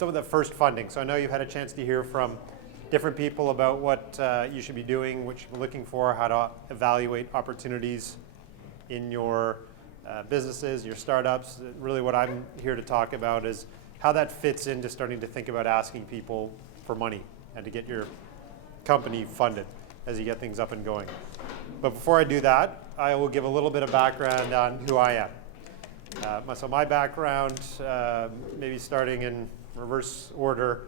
some of the first funding. So I know you've had a chance to hear from different people about what you should be doing, what you're looking for, how to evaluate opportunities in your businesses, your startups. Really what I'm here to talk about is how that fits into starting to think about asking people for money and to get your company funded as you get things up and going. But before I do that, I will give a little bit of background on who I am. So my background, maybe starting in reverse order.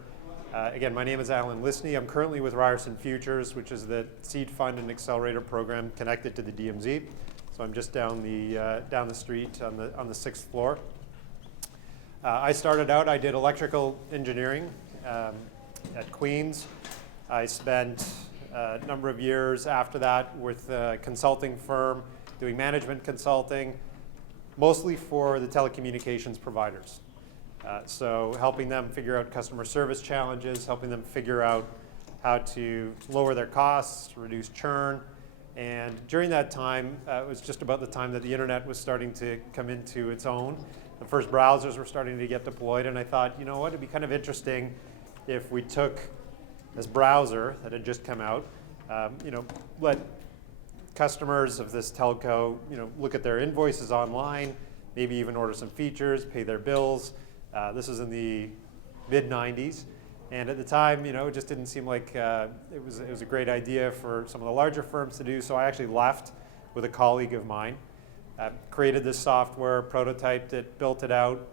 Again, my name is Lysne. I'm currently with Ryerson Futures, which is the seed fund and accelerator program connected to the DMZ. So I'm just down the street on the 6th floor. I started out, I did electrical engineering at Queen's. I spent a number of years after that with a consulting firm doing management consulting, mostly for the telecommunications providers. So helping them figure out customer service challenges, helping them figure out how to lower their costs, reduce churn. And during that time, it was just about the time that the internet was starting to come into its own. The first browsers were starting to get deployed, and I thought, you know what, it'd be kind of interesting if we took this browser that had just come out, let customers of this telco, look at their invoices online, maybe even order some features, pay their bills. This was in the mid-90s, and at the time, it just didn't seem like it was a great idea for some of the larger firms to do. So I actually left with a colleague of mine, created this software, prototyped it, built it out,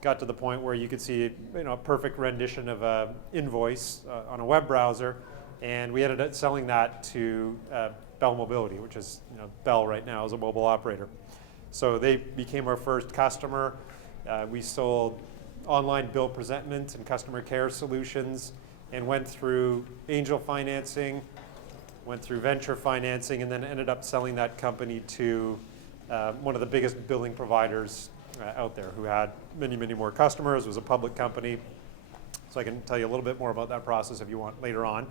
got to the point where you could see a perfect rendition of an invoice on a web browser, and we ended up selling that to Bell Mobility, which is Bell right now is a mobile operator. So they became our first customer. We sold online bill presentment and customer care solutions and went through angel financing, went through venture financing, and then ended up selling that company to one of the biggest billing providers out there who had many, many more customers. It was a public company. So I can tell you a little bit more about that process if you want later on.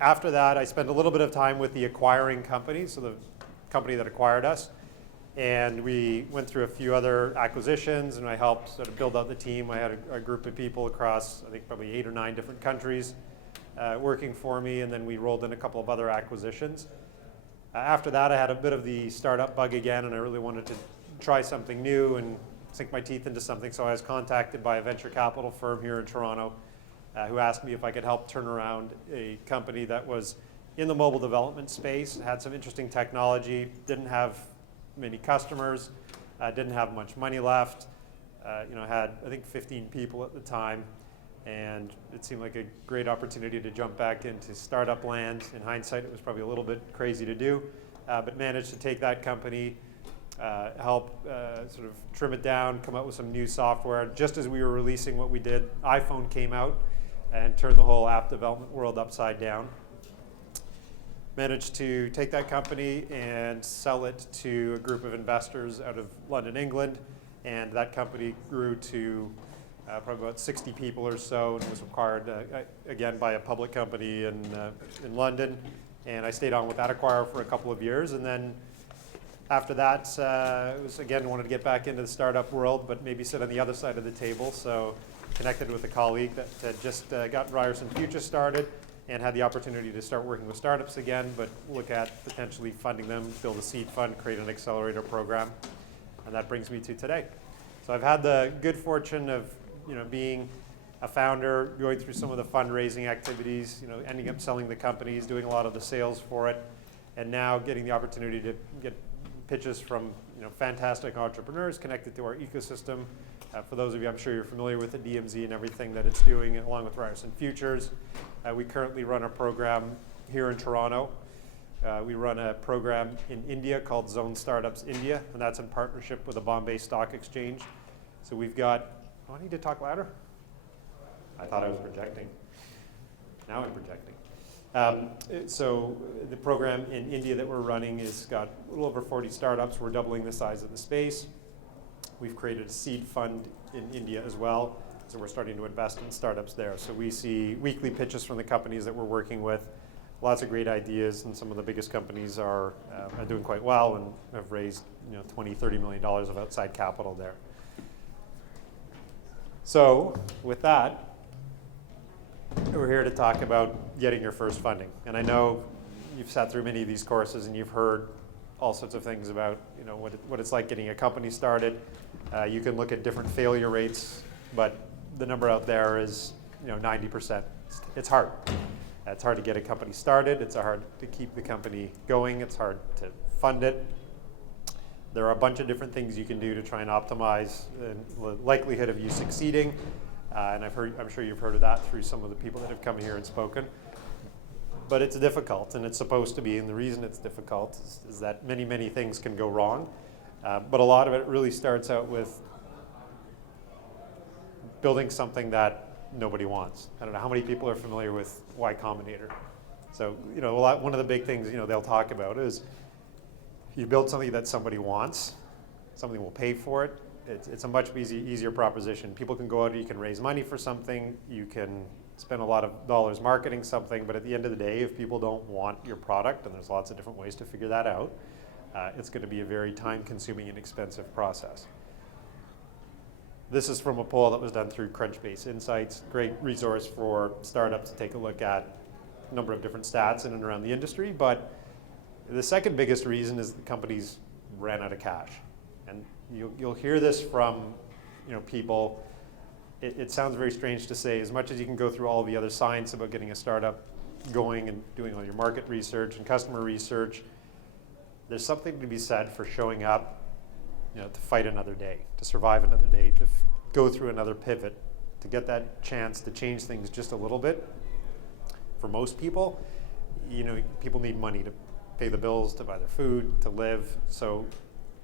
After that, I spent a little bit of time with the acquiring company, so the company that acquired us. And we went through a few other acquisitions, and I helped sort of build out the team. I had a group of people across, I think, probably 8 or 9 different countries working for me, and then we rolled in a couple of other acquisitions. After that, I had a bit of the startup bug again, and I really wanted to try something new and sink my teeth into something. So I was contacted by a venture capital firm here in Toronto who asked me if I could help turn around a company that was in the mobile development space, had some interesting technology, didn't have many customers, didn't have much money left, had I think 15 people at the time, and it seemed like a great opportunity to jump back into startup land. In hindsight, it was probably a little bit crazy to do, but managed to take that company, help sort of trim it down, come up with some new software. Just as we were releasing what we did, iPhone came out and turned the whole app development world upside down. Managed to take that company and sell it to a group of investors out of London, England, and that company grew to probably about 60 people or so, and was acquired again by a public company in London. And I stayed on with that acquirer for a couple of years, and then after that, it was again wanted to get back into the startup world, but maybe sit on the other side of the table. So connected with a colleague that had just got Ryerson Futures started, and had the opportunity to start working with startups again, but look at potentially funding them, build a seed fund, create an accelerator program, and that brings me to today. So I've had the good fortune of being a founder, going through some of the fundraising activities, ending up selling the companies, doing a lot of the sales for it, and now getting the opportunity to get pitches from fantastic entrepreneurs connected to our ecosystem. For those of you, I'm sure you're familiar with the DMZ and everything that it's doing, along with Ryerson Futures. We currently run a program here in Toronto. We run a program in India called Zone Startups India, and that's in partnership with the Bombay Stock Exchange. So we've got, I need to talk louder? I thought I was projecting. Now I'm projecting. So the program in India that we're running has got a little over 40 startups. We're doubling the size of the space. We've created a seed fund in India as well, so we're starting to invest in startups there. So we see weekly pitches from the companies that we're working with, lots of great ideas, and some of the biggest companies are doing quite well and have raised $20, $30 million of outside capital there. So with that, we're here to talk about getting your first funding. And I know you've sat through many of these courses and you've heard all sorts of things about what it's like getting a company started. You can look at different failure rates, but the number out there is 90%. It's hard. It's hard to get a company started. It's hard to keep the company going. It's hard to fund it. There are a bunch of different things you can do to try and optimize the likelihood of you succeeding. And I'm sure you've heard of that through some of the people that have come here and spoken. But it's difficult, and it's supposed to be. And the reason it's difficult is that many, many things can go wrong. But a lot of it really starts out with building something that nobody wants. I don't know how many people are familiar with Y Combinator. So one of the big things they'll talk about is you build something that somebody wants, somebody will pay for it. It's a much easier proposition. People can go out and you can raise money for something, you can spend a lot of dollars marketing something, but at the end of the day, if people don't want your product, and there's lots of different ways to figure that out, it's going to be a very time-consuming and expensive process. This is from a poll that was done through Crunchbase Insights, great resource for startups to take a look at a number of different stats in and around the industry. But the second biggest reason is that companies ran out of cash. And you'll hear this from people. It sounds very strange to say, as much as you can go through all the other science about getting a startup going and doing all your market research and customer research, there's something to be said for showing up to fight another day, to survive another day, to go through another pivot, to get that chance to change things just a little bit. For most people, people need money to pay the bills, to buy their food, to live. So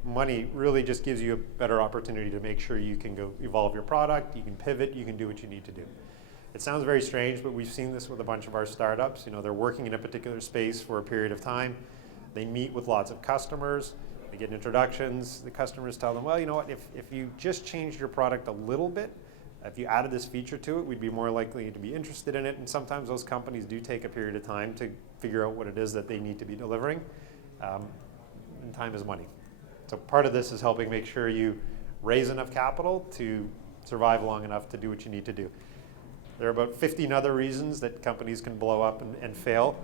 money really just gives you a better opportunity to make sure you can go evolve your product, you can pivot, you can do what you need to do. It sounds very strange, but we've seen this with a bunch of our startups. They're working in a particular space for a period of time. They meet with lots of customers. They get introductions. The customers tell them, well, you know what, if you just changed your product a little bit, if you added this feature to it, we'd be more likely to be interested in it. And sometimes those companies do take a period of time to figure out what it is that they need to be delivering. And time is money. So part of this is helping make sure you raise enough capital to survive long enough to do what you need to do. There are about 15 other reasons that companies can blow up and fail.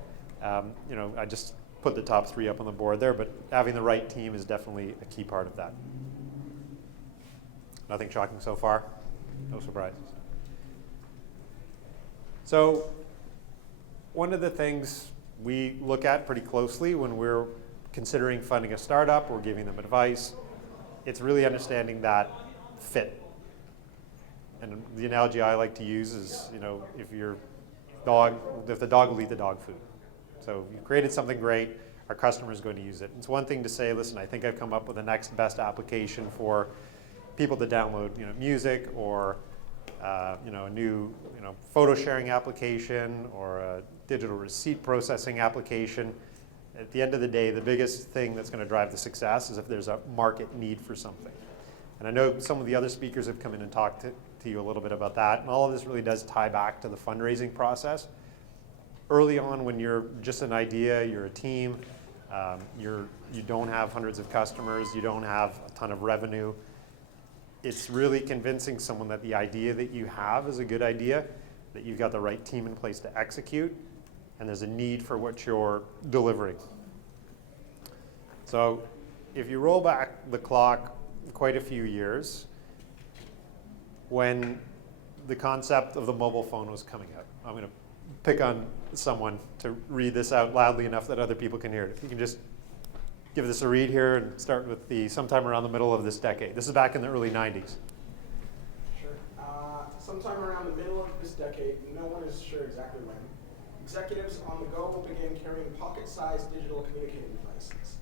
I just put the top 3 up on the board there, but having the right team is definitely a key part of that. Nothing shocking so far? No surprises. So one of the things we look at pretty closely when we're considering funding a startup or giving them advice, it's really understanding that fit. And the analogy I like to use is, if the dog will eat the dog food. So you've created something great, our customer is going to use it. It's one thing to say, listen, I think I've come up with the next best application for people to download music, or a new photo sharing application, or a digital receipt processing application. At the end of the day, the biggest thing that's going to drive the success is if there's a market need for something. And I know some of the other speakers have come in and talked to you a little bit about that, and all of this really does tie back to the fundraising process. Early on, when you're just an idea, you're a team, you don't have hundreds of customers, you don't have a ton of revenue, it's really convincing someone that the idea that you have is a good idea, that you've got the right team in place to execute, and there's a need for what you're delivering. So if you roll back the clock quite a few years, when the concept of the mobile phone was coming out, I'm going to pick on someone to read this out loudly enough that other people can hear it. If you can just give this a read here and start with sometime around the middle of this decade. This is back in the early 90s. Sure. Sometime around the middle of this decade, no one is sure exactly when, executives on the go will begin carrying pocket-sized digital communicating devices.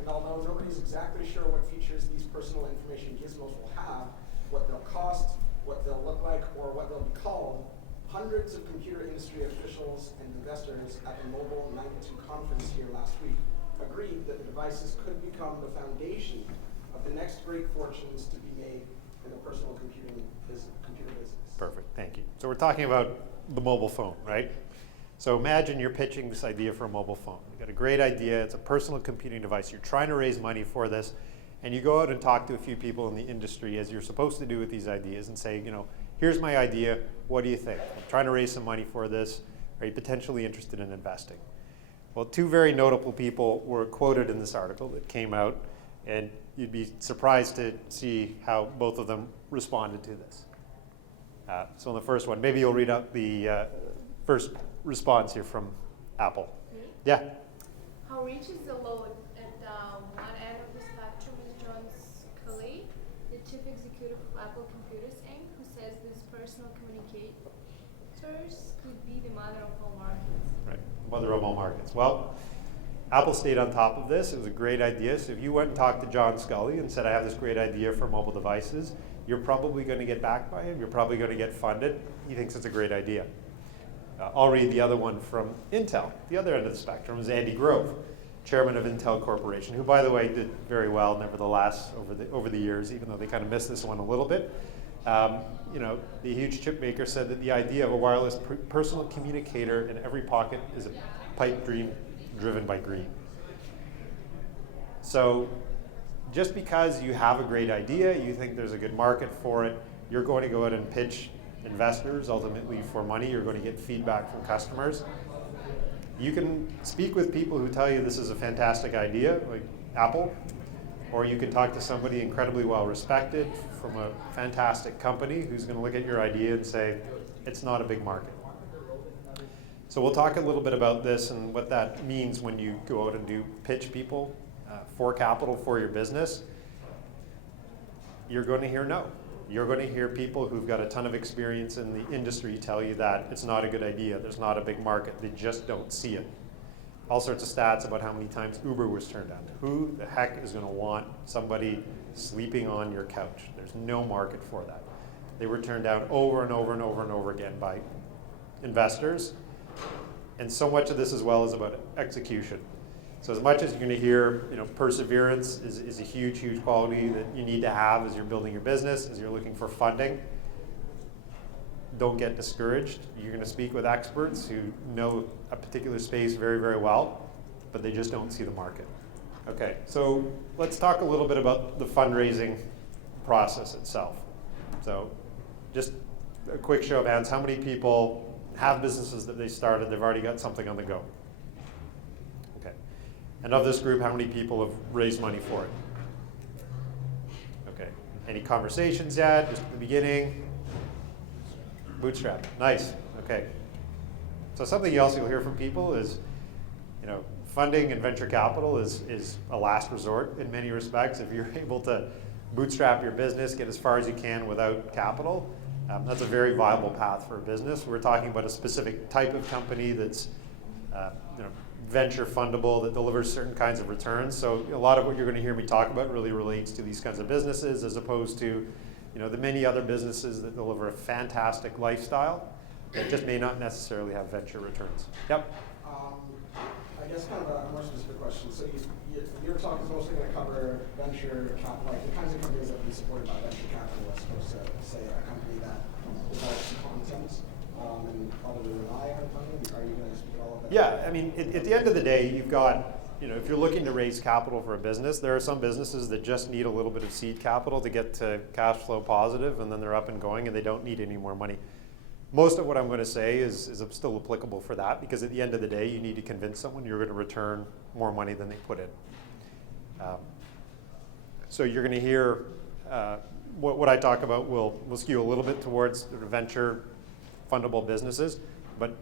And although nobody's exactly sure what features these personal information gizmos will have, what they'll cost, what they'll look like, or what they'll be called, hundreds of computer industry officials and investors at the Mobile 92 conference here last week agreed that the devices could become the foundation of the next great fortunes to be made in the personal computer business. Perfect, thank you. So we're talking about the mobile phone, right? So imagine you're pitching this idea for a mobile phone. You've got a great idea, it's a personal computing device, you're trying to raise money for this, and you go out and talk to a few people in the industry, as you're supposed to do with these ideas, and say, here's my idea, what do you think? I'm trying to raise some money for this. Are you potentially interested in investing? Well, two very notable people were quoted in this article that came out, and you'd be surprised to see how both of them responded to this. So on the first one, maybe you'll read out the first response here from Apple. Me? Yeah. How rich is the load? At one end of the spectrum is John Sculley, the chief executive of Apple Computers Inc., who says these personal communicators could be the mother of all markets. Right, mother of all markets. Well, Apple stayed on top of this. It was a great idea. So if you went and talked to John Sculley and said, I have this great idea for mobile devices, you're probably going to get backed by him. You're probably going to get funded. He thinks it's a great idea. I'll read the other one from Intel. The other end of the spectrum is Andy Grove, chairman of Intel Corporation, who, by the way, did very well, nevertheless, over the years, even though they kind of missed this one a little bit. You know, the huge chip maker said that the idea of a wireless personal communicator in every pocket is a pipe dream driven by greed. So just because you have a great idea, you think there's a good market for it, you're going to go out and pitch investors, ultimately for money, you're going to get feedback from customers. You can speak with people who tell you this is a fantastic idea, like Apple, or you can talk to somebody incredibly well respected from a fantastic company who's going to look at your idea and say, it's not a big market. So we'll talk a little bit about this and what that means when you go out and do pitch people for capital for your business. You're going to hear no. You're going to hear people who've got a ton of experience in the industry tell you that it's not a good idea, there's not a big market, they just don't see it. All sorts of stats about how many times Uber was turned down. Who the heck is going to want somebody sleeping on your couch? There's no market for that. They were turned down over and over and over and over again by investors. And so much of this as well is about execution. So as much as you're going to hear, you know, perseverance is a huge, huge quality that you need to have as you're building your business, as you're looking for funding. Don't get discouraged. You're going to speak with experts who know a particular space very, very well, but they just don't see the market. Okay, so let's talk a little bit about the fundraising process itself. So just a quick show of hands, how many people have businesses that they started, they've already got something on the go? Okay. And of this group, how many people have raised money for it? Okay. Any conversations yet? Just at the beginning? Bootstrap. Nice. Okay. So something else you'll hear from people is, you know, funding and venture capital is a last resort in many respects. If you're able to bootstrap your business, get as far as you can without capital, that's a very viable path for a business. We're talking about a specific type of company that's you know, venture fundable, that delivers certain kinds of returns. So a lot of what you're going to hear me talk about really relates to these kinds of businesses, as opposed to, you know, the many other businesses that deliver a fantastic lifestyle that just may not necessarily have venture returns. Yep. I guess kind of a more specific question. So your talk is mostly going to cover venture capital, like the kinds of companies that will be supported by venture capital, as opposed to, say, a company that develops content and probably rely on funding. Are you going to speak all of that? Yeah, I mean, at the end of the day, you've got, you know, if you're looking to raise capital for a business, there are some businesses that just need a little bit of seed capital to get to cash flow positive, and then they're up and going, and they don't need any more money. Most of what I'm going to say is still applicable for that, because at the end of the day, you need to convince someone you're going to return more money than they put in. So you're going to hear what I talk about will skew a little bit towards the venture fundable businesses, but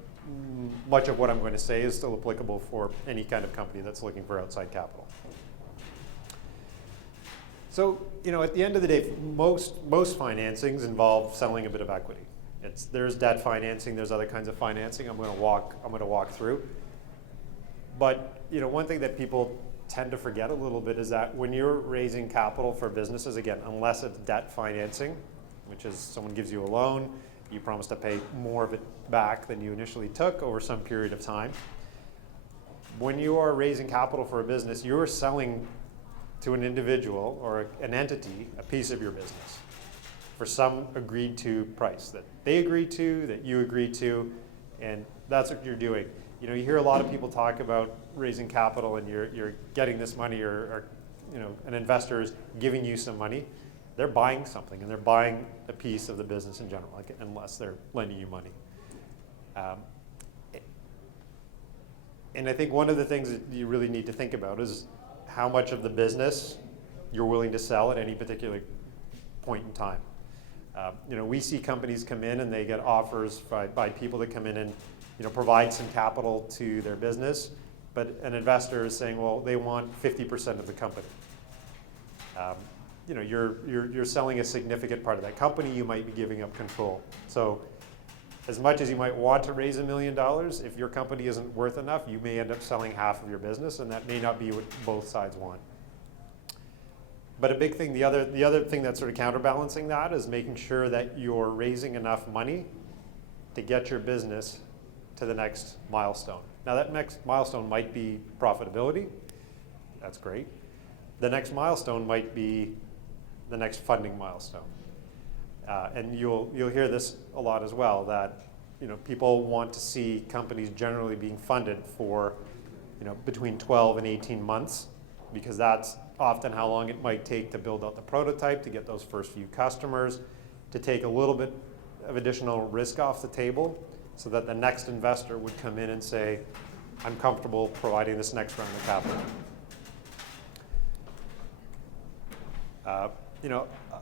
much of what I'm going to say is still applicable for any kind of company that's looking for outside capital. So, you know, at the end of the day, most financings involve selling a bit of equity. There's debt financing, there's other kinds of financing I'm going to walk through. But, you know, one thing that people tend to forget a little bit is that when you're raising capital for businesses, again, unless it's debt financing, which is someone gives you a loan, you promise to pay more of it back than you initially took over some period of time. When you are raising capital for a business, you're selling to an individual or an entity a piece of your business for some agreed to price that they agreed to, that you agreed to, and that's what you're doing. You know, you hear a lot of people talk about raising capital and you're getting this money, or you know, an investor is giving you some money. they're buying something, and they're buying a piece of the business in general, like, unless they're lending you money. And I think one of the things that you really need to think about is how much of the business you're willing to sell at any particular point in time. We see companies come in and they get offers by people that come in and provide some capital to their business, but an investor is saying, well, they want 50% of the company. You're selling a significant part of that company. You might be giving up control. So as much as you might want to raise $1 million, if your company isn't worth enough, you may end up selling half of your business, and that may not be what both sides want. But a big thing, the other thing that's sort of counterbalancing that is making sure that you're raising enough money to get your business to the next milestone. Now that next milestone might be profitability. That's great. The next milestone might be the next funding milestone. And you'll hear this a lot as well, that people want to see companies generally being funded for between 12 and 18 months, because that's often how long it might take to build out the prototype, to get those first few customers, to take a little bit of additional risk off the table, so that the next investor would come in and say, I'm comfortable providing this next round of capital.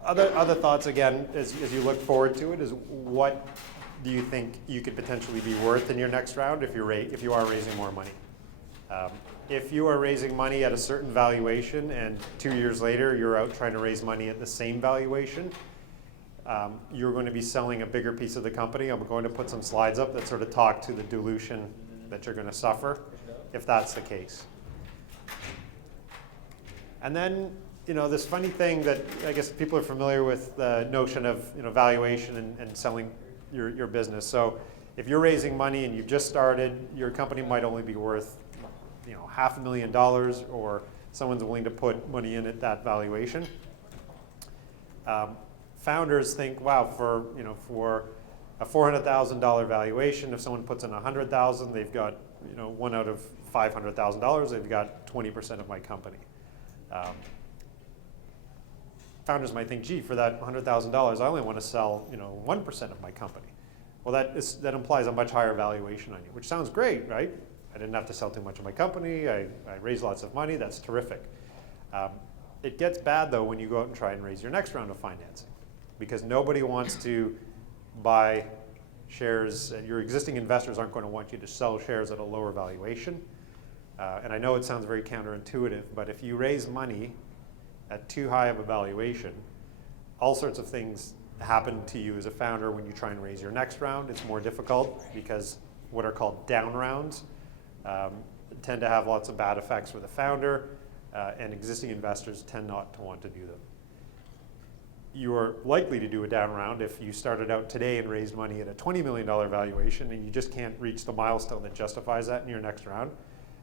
Other thoughts, again, as you look forward to it, is what do you think you could potentially be worth in your next round if you are raising more money? If you are raising money at a certain valuation and 2 years later you're out trying to raise money at the same valuation, you're going to be selling a bigger piece of the company. I'm going to put some slides up that sort of talk to the dilution that you're going to suffer if that's the case. And then, this funny thing that I guess people are familiar with, the notion of valuation and selling your business. So if you're raising money and you've just started, your company might only be worth $500,000, or someone's willing to put money in at that valuation. Founders think, wow, for a $400,000 valuation, if someone puts in $100,000, they've got one out of $500,000, they've got 20% of my company. Founders might think, gee, for that $100,000, I only want to sell 1% of my company. Well, that implies a much higher valuation on you, which sounds great, right? I didn't have to sell too much of my company. I raised lots of money. That's terrific. It gets bad, though, when you go out and try and raise your next round of financing, because nobody wants to buy shares. Your existing investors aren't going to want you to sell shares at a lower valuation. And I know it sounds very counterintuitive, but if you raise money at too high of a valuation, all sorts of things happen to you as a founder when you try and raise your next round. It's more difficult because what are called down rounds tend to have lots of bad effects for the founder, and existing investors tend not to want to do them. You're likely to do a down round if you started out today and raised money at a $20 million valuation and you just can't reach the milestone that justifies that in your next round.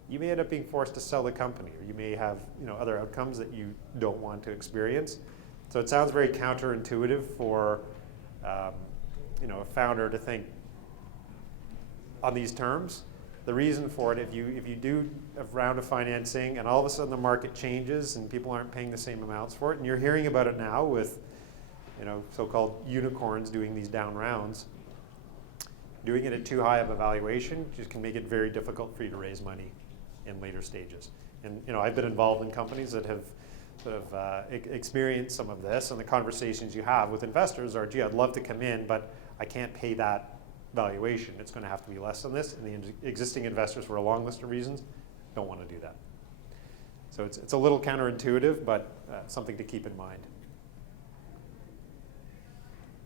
You may end up being forced to sell the company, or you may have other outcomes that you don't want to experience. So it sounds very counterintuitive for a founder to think on these terms. The reason for it, if you do a round of financing and all of a sudden the market changes and people aren't paying the same amounts for it, and you're hearing about it now with so-called unicorns doing these down rounds, doing it at too high of a valuation just can make it very difficult for you to raise money in later stages. And I've been involved in companies that have sort of experienced some of this, and the conversations you have with investors are, gee, I'd love to come in, but I can't pay that valuation. It's going to have to be less than this, and the existing investors, for a long list of reasons, don't want to do that. So it's a little counterintuitive, but something to keep in mind.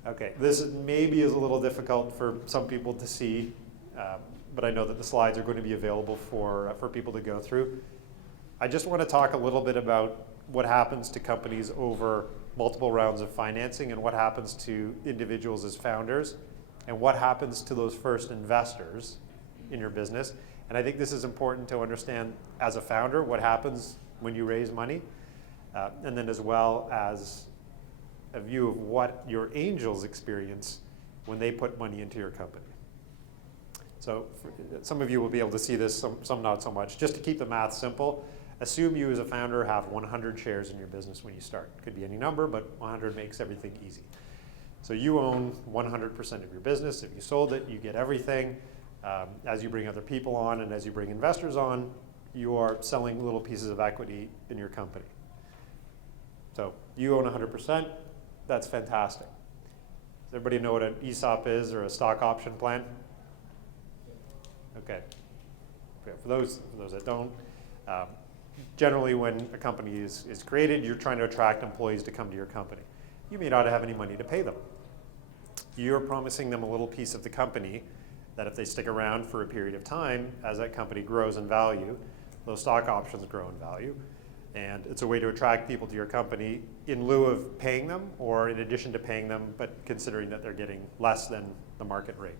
Okay, this maybe is a little difficult for some people to see, but I know that the slides are going to be available for people to go through. I just want to talk a little bit about what happens to companies over multiple rounds of financing, and what happens to individuals as founders, and what happens to those first investors in your business. And I think this is important to understand as a founder, what happens when you raise money, and then as well as a view of what your angels experience when they put money into your company. So some of you will be able to see this, some not so much. Just to keep the math simple, assume you as a founder have 100 shares in your business when you start. Could be any number, but 100 makes everything easy. So you own 100% of your business. If you sold it, you get everything. As you bring other people on and as you bring investors on, you are selling little pieces of equity in your company. So you own 100%. That's fantastic. Does everybody know what an ESOP is, or a stock option plan? Okay. For those that don't, generally when a company is created, you're trying to attract employees to come to your company. You may not have any money to pay them. You're promising them a little piece of the company that if they stick around for a period of time, as that company grows in value, those stock options grow in value. And it's a way to attract people to your company in lieu of paying them, or in addition to paying them, but considering that they're getting less than the market rate.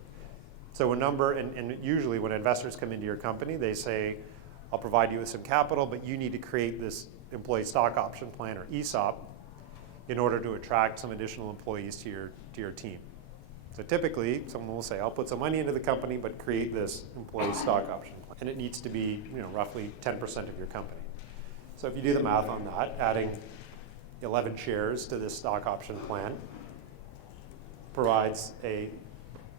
So a number, and usually when investors come into your company, they say, I'll provide you with some capital, but you need to create this employee stock option plan, or ESOP, in order to attract some additional employees to your team. So typically, someone will say, I'll put some money into the company, but create this employee stock option plan. And it needs to be, roughly 10% of your company. So if you do the math on that, adding 11 shares to this stock option plan provides a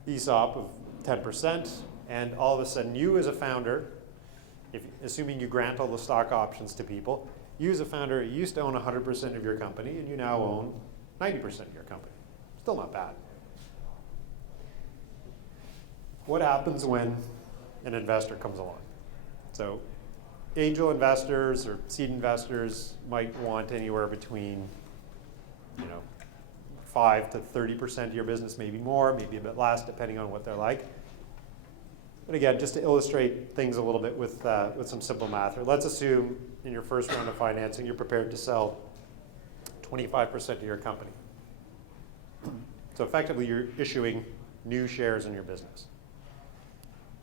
ESOP of 10%, and all of a sudden you as a founder, assuming you grant all the stock options to people, you as a founder used to own 100% of your company, and you now own 90% of your company. Still not bad. What happens when an investor comes along? So angel investors or seed investors might want anywhere between 5 to 30% of your business, maybe more, maybe a bit less, depending on what they're like. But again, just to illustrate things a little bit with some simple math, let's assume in your first round of financing, you're prepared to sell 25% of your company. So effectively, you're issuing new shares in your business.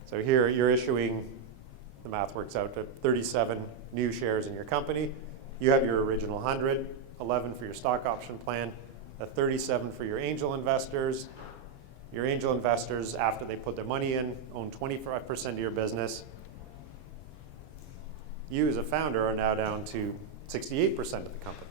So here, you're issuing, the math works out to 37 new shares in your company. You have your original 100, 11 for your stock option plan, 37 for your angel investors. Your angel investors, after they put their money in, own 25% of your business. You as a founder are now down to 68% of the company.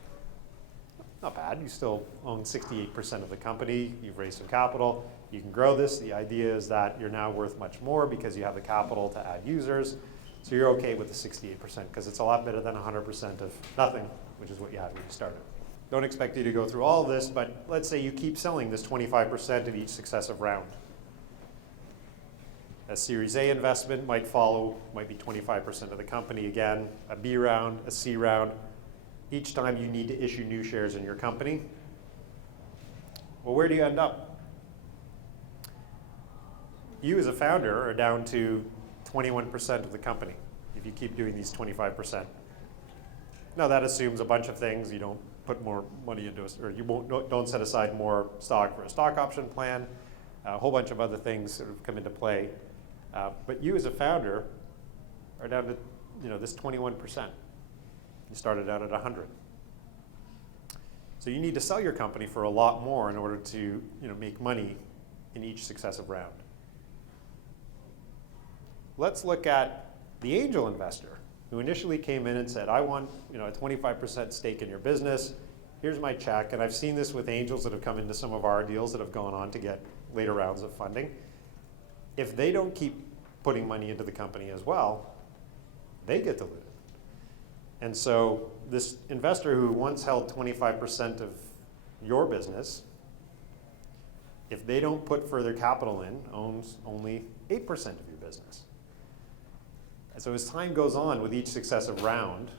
Not bad, you still own 68% of the company, you've raised some capital, you can grow this. The idea is that you're now worth much more because you have the capital to add users. So you're okay with the 68% because it's a lot better than 100% of nothing, which is what you had when you started. Don't expect you to go through all of this, but let's say you keep selling this 25% of each successive round. A Series A investment might follow, might be 25% of the company again, a B round, a C round. Each time you need to issue new shares in your company. Well, where do you end up? You as a founder are down to 21% of the company if you keep doing these 25%. Now that assumes a bunch of things. You don't put more money into it, or you don't set aside more stock for a stock option plan. A whole bunch of other things sort of come into play. But you as a founder are down to this 21%. You started out at 100. So you need to sell your company for a lot more in order to make money in each successive round. Let's look at the angel investor who initially came in and said, I want a 25% stake in your business. Here's my check. And I've seen this with angels that have come into some of our deals that have gone on to get later rounds of funding. If they don't keep putting money into the company as well, they get diluted. And so this investor who once held 25% of your business, if they don't put further capital in, owns only 8% of your business. And so as time goes on with each successive round,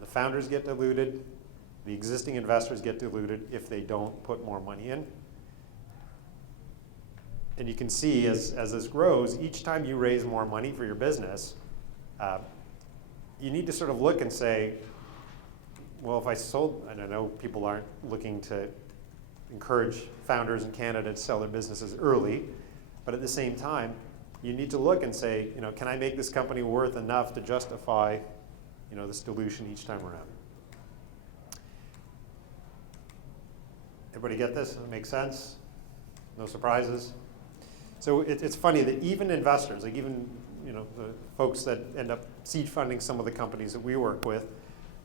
the founders get diluted, the existing investors get diluted if they don't put more money in. And you can see as this grows, each time you raise more money for your business, you need to sort of look and say, well, if I sold, and I know people aren't looking to encourage founders in Canada to sell their businesses early, but at the same time, you need to look and say, can I make this company worth enough to justify, this dilution each time around? Everybody get this? Does it make sense? No surprises? So it's funny that even investors, like even the folks that end up seed funding some of the companies that we work with,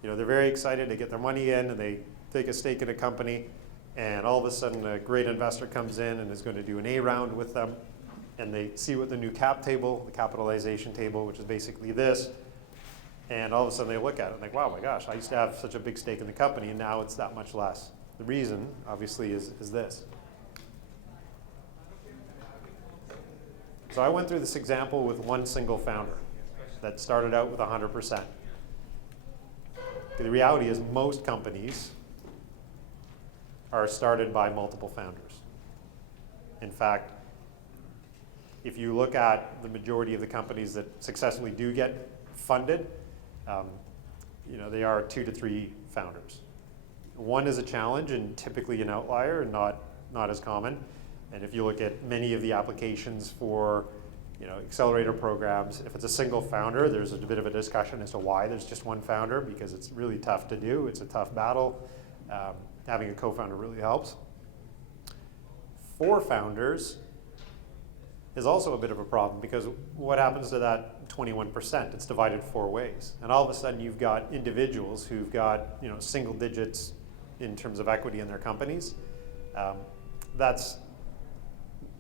they're very excited to get their money in and they take a stake in a company, and all of a sudden a great investor comes in and is going to do an A round with them, and they see what the new cap table, the capitalization table, which is basically this, and all of a sudden they look at it and think, wow, my gosh, I used to have such a big stake in the company and now it's that much less. The reason, obviously, is this. So I went through this example with one single founder that started out with 100%. The reality is most companies are started by multiple founders. In fact, if you look at the majority of the companies that successfully do get funded, they are 2 to 3 founders. One is a challenge and typically an outlier and not as common. And if you look at many of the applications for accelerator programs, if it's a single founder, there's a bit of a discussion as to why there's just one founder, because it's really tough to do. It's a tough battle. Having a co-founder really helps. 4 founders is also a bit of a problem, because what happens to that 21%? It's divided 4 ways. And all of a sudden you've got individuals who've got single digits in terms of equity in their companies. That's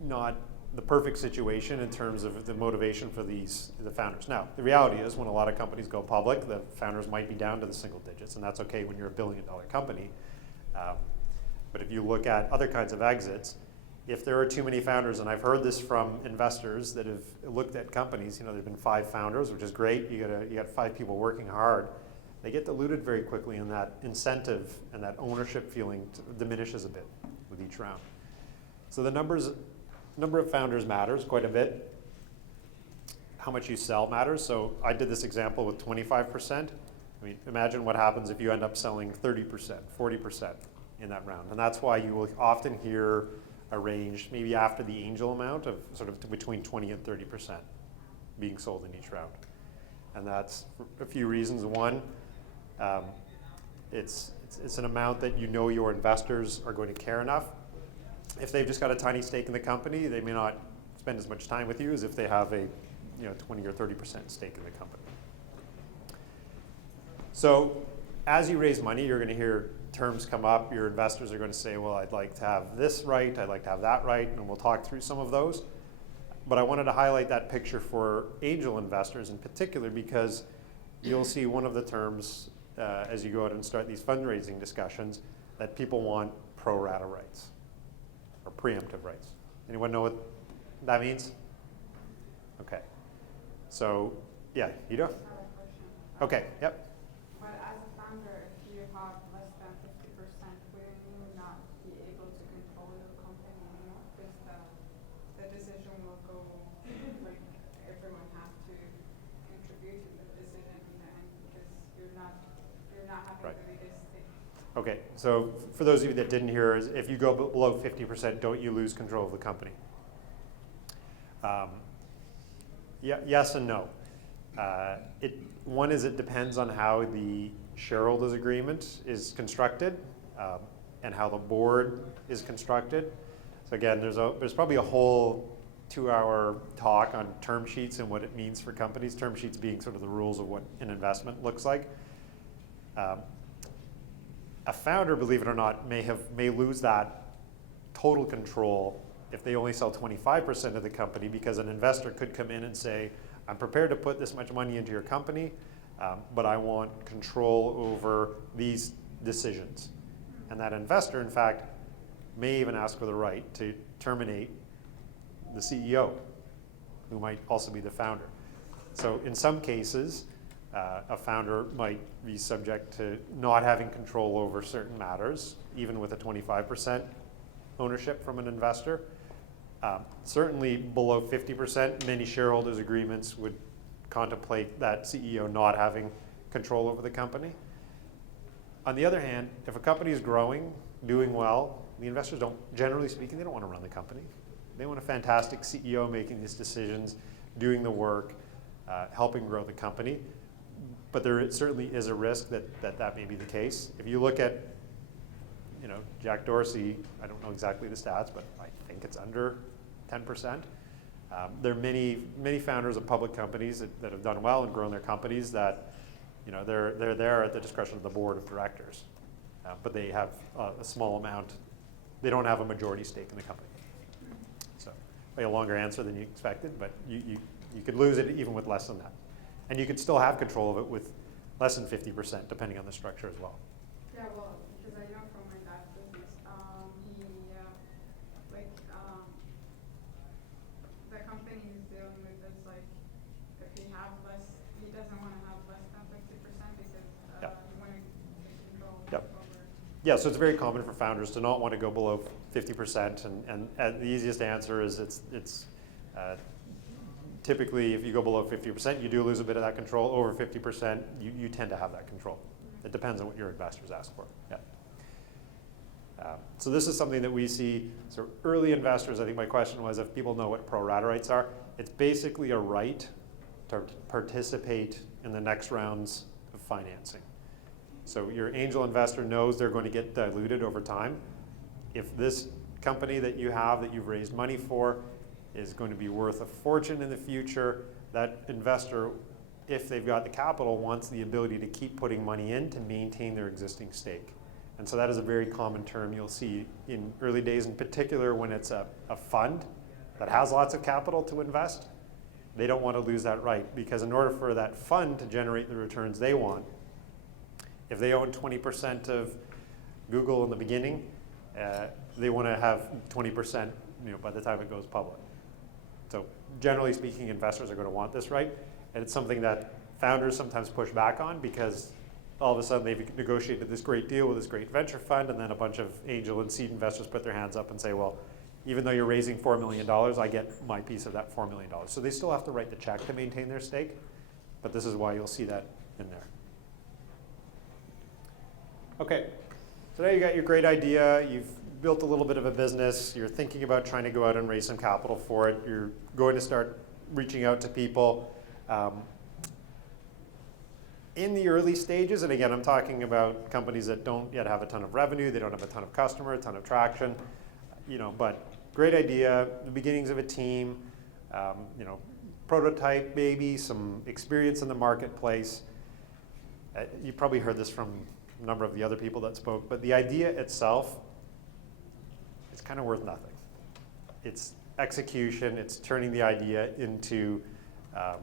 not the perfect situation in terms of the motivation for the founders. Now, the reality is when a lot of companies go public, the founders might be down to the single digits, and that's okay when you're a billion-dollar company. But if you look at other kinds of exits, if there are too many founders, and I've heard this from investors that have looked at companies, there've been 5 founders, which is great. You got 5 people working hard. They get diluted very quickly, and that incentive and that ownership feeling diminishes a bit with each round. So the number of founders matters quite a bit. How much you sell matters. So I did this example with 25%. I mean, imagine what happens if you end up selling 30%, 40% in that round. And that's why you will often hear a range, maybe after the angel amount, of sort of between 20 and 30% being sold in each round. And that's for a few reasons. One, it's an amount that your investors are going to care enough. If they've just got a tiny stake in the company, they may not spend as much time with you as if they have a 20 or 30% stake in the company. So as you raise money, you're going to hear terms come up. Your investors are going to say, well, I'd like to have this right, I'd like to have that right, and we'll talk through some of those. But I wanted to highlight that picture for angel investors in particular, because you'll see one of the terms as you go out and start these fundraising discussions, that people want pro rata rights or preemptive rights. Anyone know what that means? Okay. So, yeah, you do? I have a question. Okay, yep. But as a founder, if you have less than 50%, wouldn't you not be able to control your company anymore? Because the decision will go, like, everyone has to contribute to the decision in the end, because you're not having Right. the biggest stake. Okay, so for those of you that didn't hear, if you go below 50%, don't you lose control of the company? Yes and no. One is it depends on how the shareholders agreement is constructed and how the board is constructed. So again, there's probably a whole 2-hour talk on term sheets and what it means for companies. Term sheets being sort of the rules of what an investment looks like. A founder, believe it or not, may lose that total control if they only sell 25% of the company, because an investor could come in and say, I'm prepared to put this much money into your company, but I want control over these decisions. And that investor, in fact, may even ask for the right to terminate the CEO, who might also be the founder. So in some cases, a founder might be subject to not having control over certain matters, even with a 25% ownership from an investor. Certainly below 50%, many shareholders' agreements would contemplate that CEO not having control over the company. On the other hand, if a company is growing, doing well, the investors don't, generally speaking, they don't want to run the company. They want a fantastic CEO making these decisions, doing the work, helping grow the company. But there certainly is a risk that may be the case. If you look at, Jack Dorsey, I don't know exactly the stats, but I think it's under 10%. There are many founders of public companies that have done well and grown their companies that, they're there at the discretion of the board of directors, but they have a small amount. They don't have a majority stake in the company. So, a longer answer than you expected, but you could lose it even with less than that, and you could still have control of it with less than 50%, depending on the structure as well. Yeah, well, because I know from my dad's business, the company he's dealing with is like, if he doesn't want to have less than 50% because he want to take control Yep. over. Yeah, so it's very common for founders to not want to go below 50%, and the easiest answer is it's typically if you go below 50%, you do lose a bit of that control. Over 50%, you tend to have that control. It depends on what your investors ask for. Yeah. So this is something that we see. So early investors, I think my question was if people know what pro rata rights are. It's basically a right to participate in the next rounds of financing. So your angel investor knows they're going to get diluted over time. If this company that you have that you've raised money for is going to be worth a fortune in the future, that investor, if they've got the capital, wants the ability to keep putting money in to maintain their existing stake. And so that is a very common term you'll see in early days, in particular when it's a fund that has lots of capital to invest. They don't want to lose that right, because in order for that fund to generate the returns they want, if they own 20% of Google in the beginning, they want to have 20% by the time it goes public. So generally speaking, investors are going to want this right, and it's something that founders sometimes push back on because all of a sudden they've negotiated this great deal with this great venture fund, and then a bunch of angel and seed investors put their hands up and say, well, even though you're raising $4 million, I get my piece of that $4 million. So they still have to write the check to maintain their stake, but this is why you'll see that in there. Okay, so now you got your great idea, you've built a little bit of a business, you're thinking about trying to go out and raise some capital for it, you're going to start reaching out to people. In the early stages, and again, I'm talking about companies that don't yet have a ton of revenue, they don't have a ton of customer, a ton of traction, but great idea, the beginnings of a team, prototype maybe, some experience in the marketplace. You probably heard this from a number of the other people that spoke, but the idea itself is kind of worth nothing. It's execution, it's turning the idea into a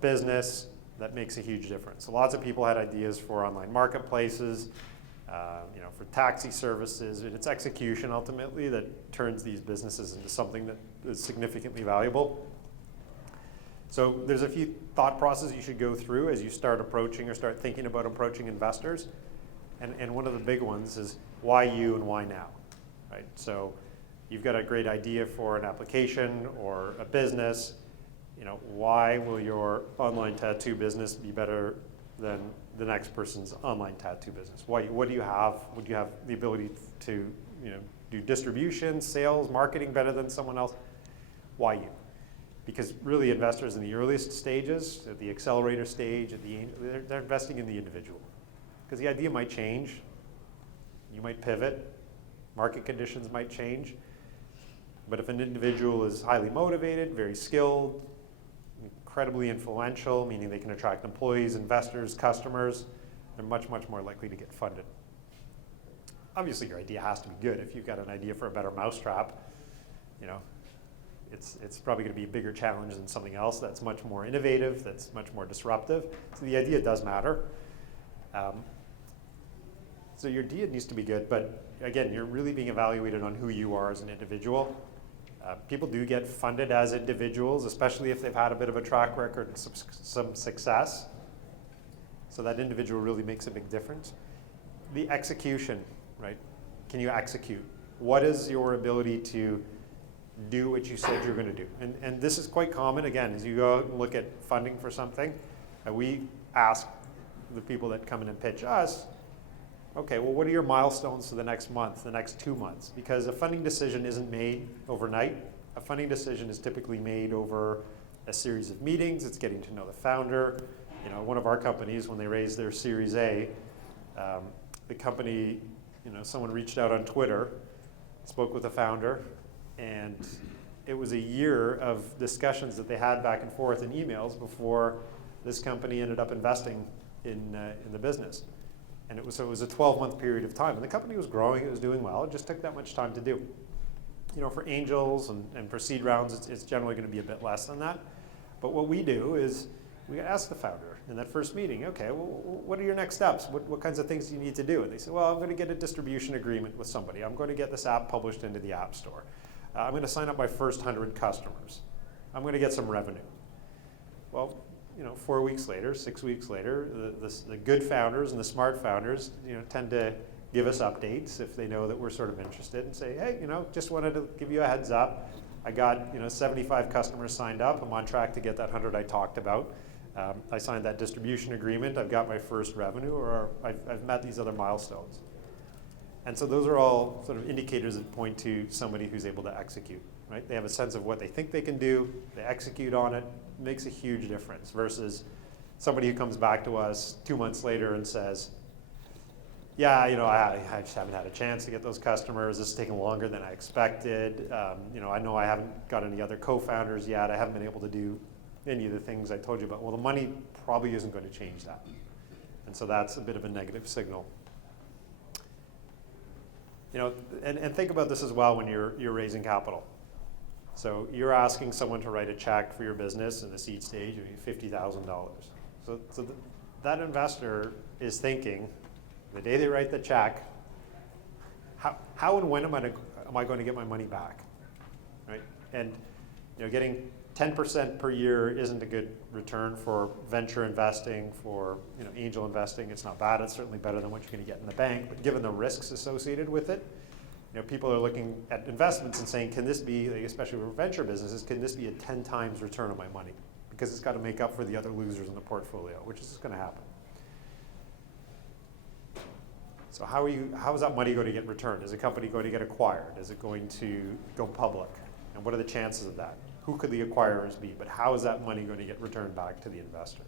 business that makes a huge difference. So lots of people had ideas for online marketplaces, for taxi services, and it's execution ultimately that turns these businesses into something that is significantly valuable. So there's a few thought processes you should go through as you start approaching or start thinking about approaching investors. And one of the big ones is why you and why now, right? So you've got a great idea for an application or a business. Why will your online tattoo business be better than the next person's online tattoo business? Why? What do you have? Would you have the ability to do distribution, sales, marketing better than someone else? Why you? Because really investors in the earliest stages, at the accelerator stage, they're investing in the individual. Because the idea might change, you might pivot, market conditions might change. But if an individual is highly motivated, very skilled, incredibly influential, meaning they can attract employees, investors, customers, they're much, much more likely to get funded. Obviously, your idea has to be good. If you've got an idea for a better mousetrap, it's probably going to be a bigger challenge than something else that's much more innovative, that's much more disruptive. So the idea does matter. So your idea needs to be good, but again, you're really being evaluated on who you are as an individual. People do get funded as individuals, especially if they've had a bit of a track record and some success. So that individual really makes a big difference. The execution, right? Can you execute? What is your ability to do what you said you're going to do? And this is quite common, again, as you go out and look at funding for something, we ask the people that come in and pitch us, okay, well, what are your milestones for the next month, the next 2 months? Because a funding decision isn't made overnight. A funding decision is typically made over a series of meetings. It's getting to know the founder. One of our companies, when they raised their Series A, the company, someone reached out on Twitter, spoke with the founder, and it was a year of discussions that they had back and forth in emails before this company ended up investing in the business. And it was a 12-month period of time. And the company was growing, it was doing well, it just took that much time to do. For angels and for seed rounds, it's generally going to be a bit less than that. But what we do is we ask the founder in that first meeting, okay, well, what are your next steps? What kinds of things do you need to do? And they say, well, I'm going to get a distribution agreement with somebody. I'm going to get this app published into the App Store. I'm going to sign up my first 100 customers. I'm going to get some revenue. Well, 4 weeks later, 6 weeks later, the good founders and the smart founders, tend to give us updates if they know that we're sort of interested and say, hey, just wanted to give you a heads up. I got 75 customers signed up. I'm on track to get that 100 I talked about. I signed that distribution agreement. I've got my first revenue, or I've met these other milestones. And so those are all sort of indicators that point to somebody who's able to execute, right? They have a sense of what they think they can do. They execute on it. It makes a huge difference versus somebody who comes back to us 2 months later and says, yeah, I just haven't had a chance to get those customers. This is taking longer than I expected. I know I haven't got any other co-founders yet. I haven't been able to do any of the things I told you about. Well, the money probably isn't going to change that. And so that's a bit of a negative signal. And think about this as well when you're raising capital. So you're asking someone to write a check for your business in the seed stage of $50,000. So that investor is thinking, the day they write the check, how and when am I going to get my money back, right? And getting 10% per year isn't a good return for venture investing, for angel investing. It's not bad. It's certainly better than what you're going to get in the bank. But given the risks associated with it, people are looking at investments and saying, can this be, especially for venture businesses, can this be a 10 times return on my money? Because it's got to make up for the other losers in the portfolio, which is just going to happen. So how is that money going to get returned? Is the company going to get acquired? Is it going to go public? And what are the chances of that? Who could the acquirers be? But how is that money going to get returned back to the investor?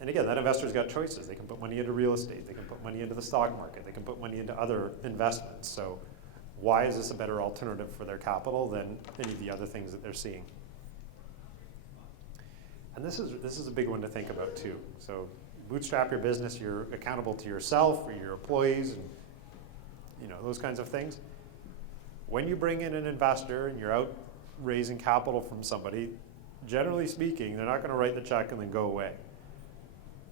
And again, that investor's got choices. They can put money into real estate. They can put money into the stock market. They can put money into other investments. So why is this a better alternative for their capital than any of the other things that they're seeing? And this is a big one to think about too. So bootstrap your business. You're accountable to yourself or your employees and those kinds of things. When you bring in an investor and you're out raising capital from somebody, generally speaking, they're not going to write the check and then go away.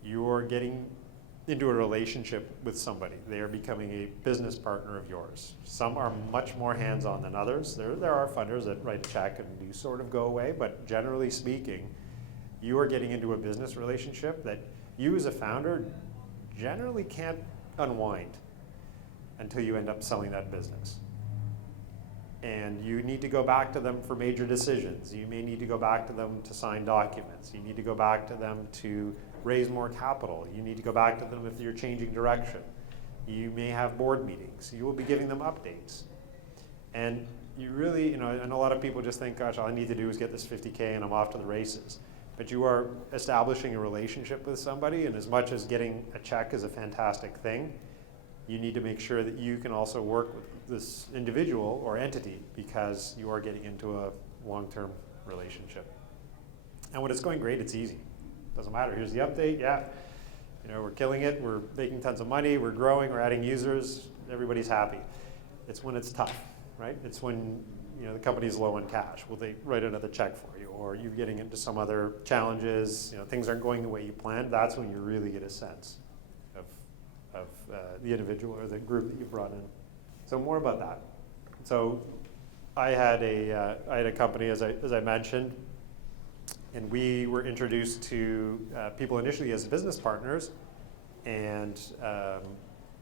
You're getting into a relationship with somebody. They are becoming a business partner of yours. Some are much more hands-on than others. There are funders that write a check and do sort of go away, but generally speaking, you are getting into a business relationship that you as a founder generally can't unwind until you end up selling that business. And you need to go back to them for major decisions. You may need to go back to them to sign documents. You need to go back to them to raise more capital. You need to go back to them if you're changing direction. You may have board meetings. You will be giving them updates. And you really, and a lot of people just think, gosh, all I need to do is get this 50K and I'm off to the races. But you are establishing a relationship with somebody, and as much as getting a check is a fantastic thing, you need to make sure that you can also work with this individual or entity because you are getting into a long-term relationship. And when it's going great, it's easy. Doesn't matter. Here's the update. Yeah, we're killing it. We're making tons of money. We're growing. We're adding users. Everybody's happy. It's when it's tough, right? It's when the company's low on cash. Will they write another check for you? Or you're getting into some other challenges. Things aren't going the way you planned. That's when you really get a sense of the individual or the group that you brought in. So more about that. So I had a company, as I mentioned, and we were introduced to people initially as business partners, and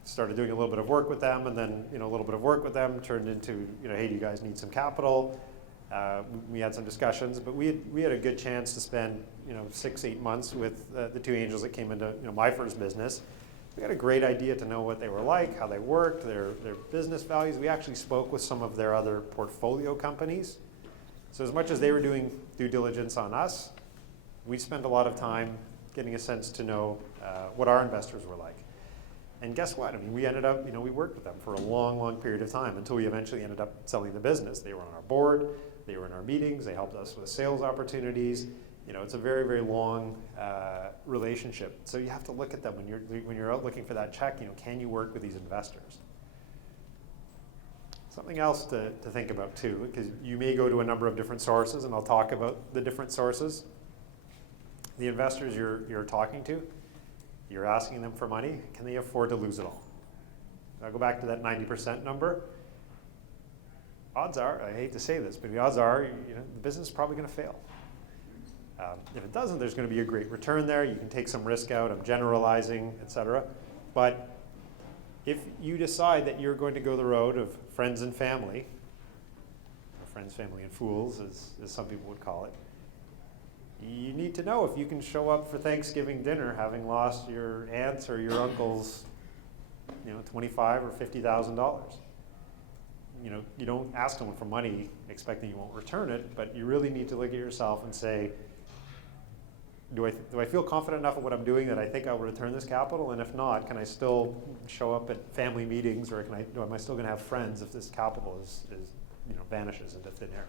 started doing a little bit of work with them, and then a little bit of work with them turned into hey, do you guys need some capital? We had some discussions, but we had a good chance to spend 6-8 months with the two angels that came into my first business. We had a great idea to know what they were like, how they worked, their business values. We actually spoke with some of their other portfolio companies. So as much as they were doing due diligence on us, we spent a lot of time getting a sense to know what our investors were like. And guess what? I mean, we ended up, we worked with them for a long, long period of time until we eventually ended up selling the business. They were on our board, they were in our meetings, they helped us with sales opportunities. It's a very, very long relationship. So you have to look at them when you're out looking for that check. Can you work with these investors? Something else to think about too, because you may go to a number of different sources, and I'll talk about the different sources. The investors you're talking to, you're asking them for money. Can they afford to lose it all? I'll go back to that 90% number. Odds are, I hate to say this, but the odds are, the business is probably going to fail. If it doesn't, there's going to be a great return there. You can take some risk out. I'm generalizing, et cetera. But if you decide that you're going to go the road of friends and family, or friends, family, and fools, as some people would call it, you need to know if you can show up for Thanksgiving dinner having lost your aunt's or your uncle's, $25,000 or $50,000. You don't ask someone for money expecting you won't return it, but you really need to look at yourself and say, do I feel confident enough in what I'm doing that I think I will return this capital? And if not, can I still show up at family meetings, or am I still going to have friends if this capital vanishes into thin air?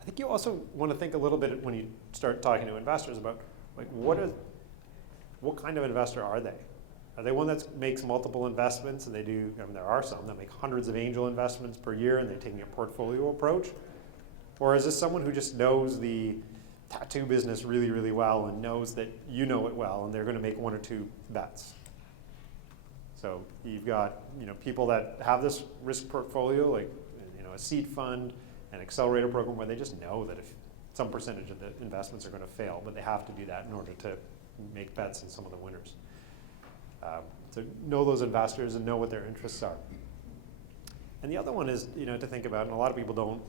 I think you also want to think a little bit when you start talking to investors about what kind of investor are they? Are they one that makes multiple investments, and there are some that make hundreds of angel investments per year and they're taking a portfolio approach? Or is this someone who just knows the tattoo business really, really well and knows that you know it well, and they're going to make one or two bets? So you've got people that have this risk portfolio, like a seed fund, an accelerator program, where they just know that if some percentage of the investments are going to fail, but they have to do that in order to make bets in some of the winners. So know those investors and know what their interests are. And the other one is to think about, and a lot of people don't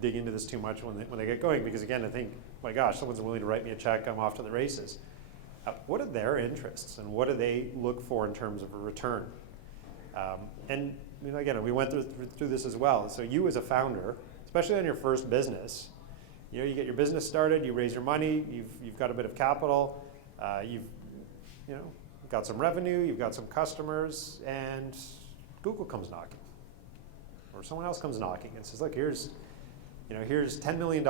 dig into this too much when they get going, because again, I think, my gosh, someone's willing to write me a check, I'm off to the races. What are their interests, and what do they look for in terms of a return? And again, we went through this as well. So you as a founder, especially on your first business, you get your business started, you raise your money, you've got a bit of capital, you've got some revenue, you've got some customers, and Google comes knocking, or someone else comes knocking and says, look, here's $10 million.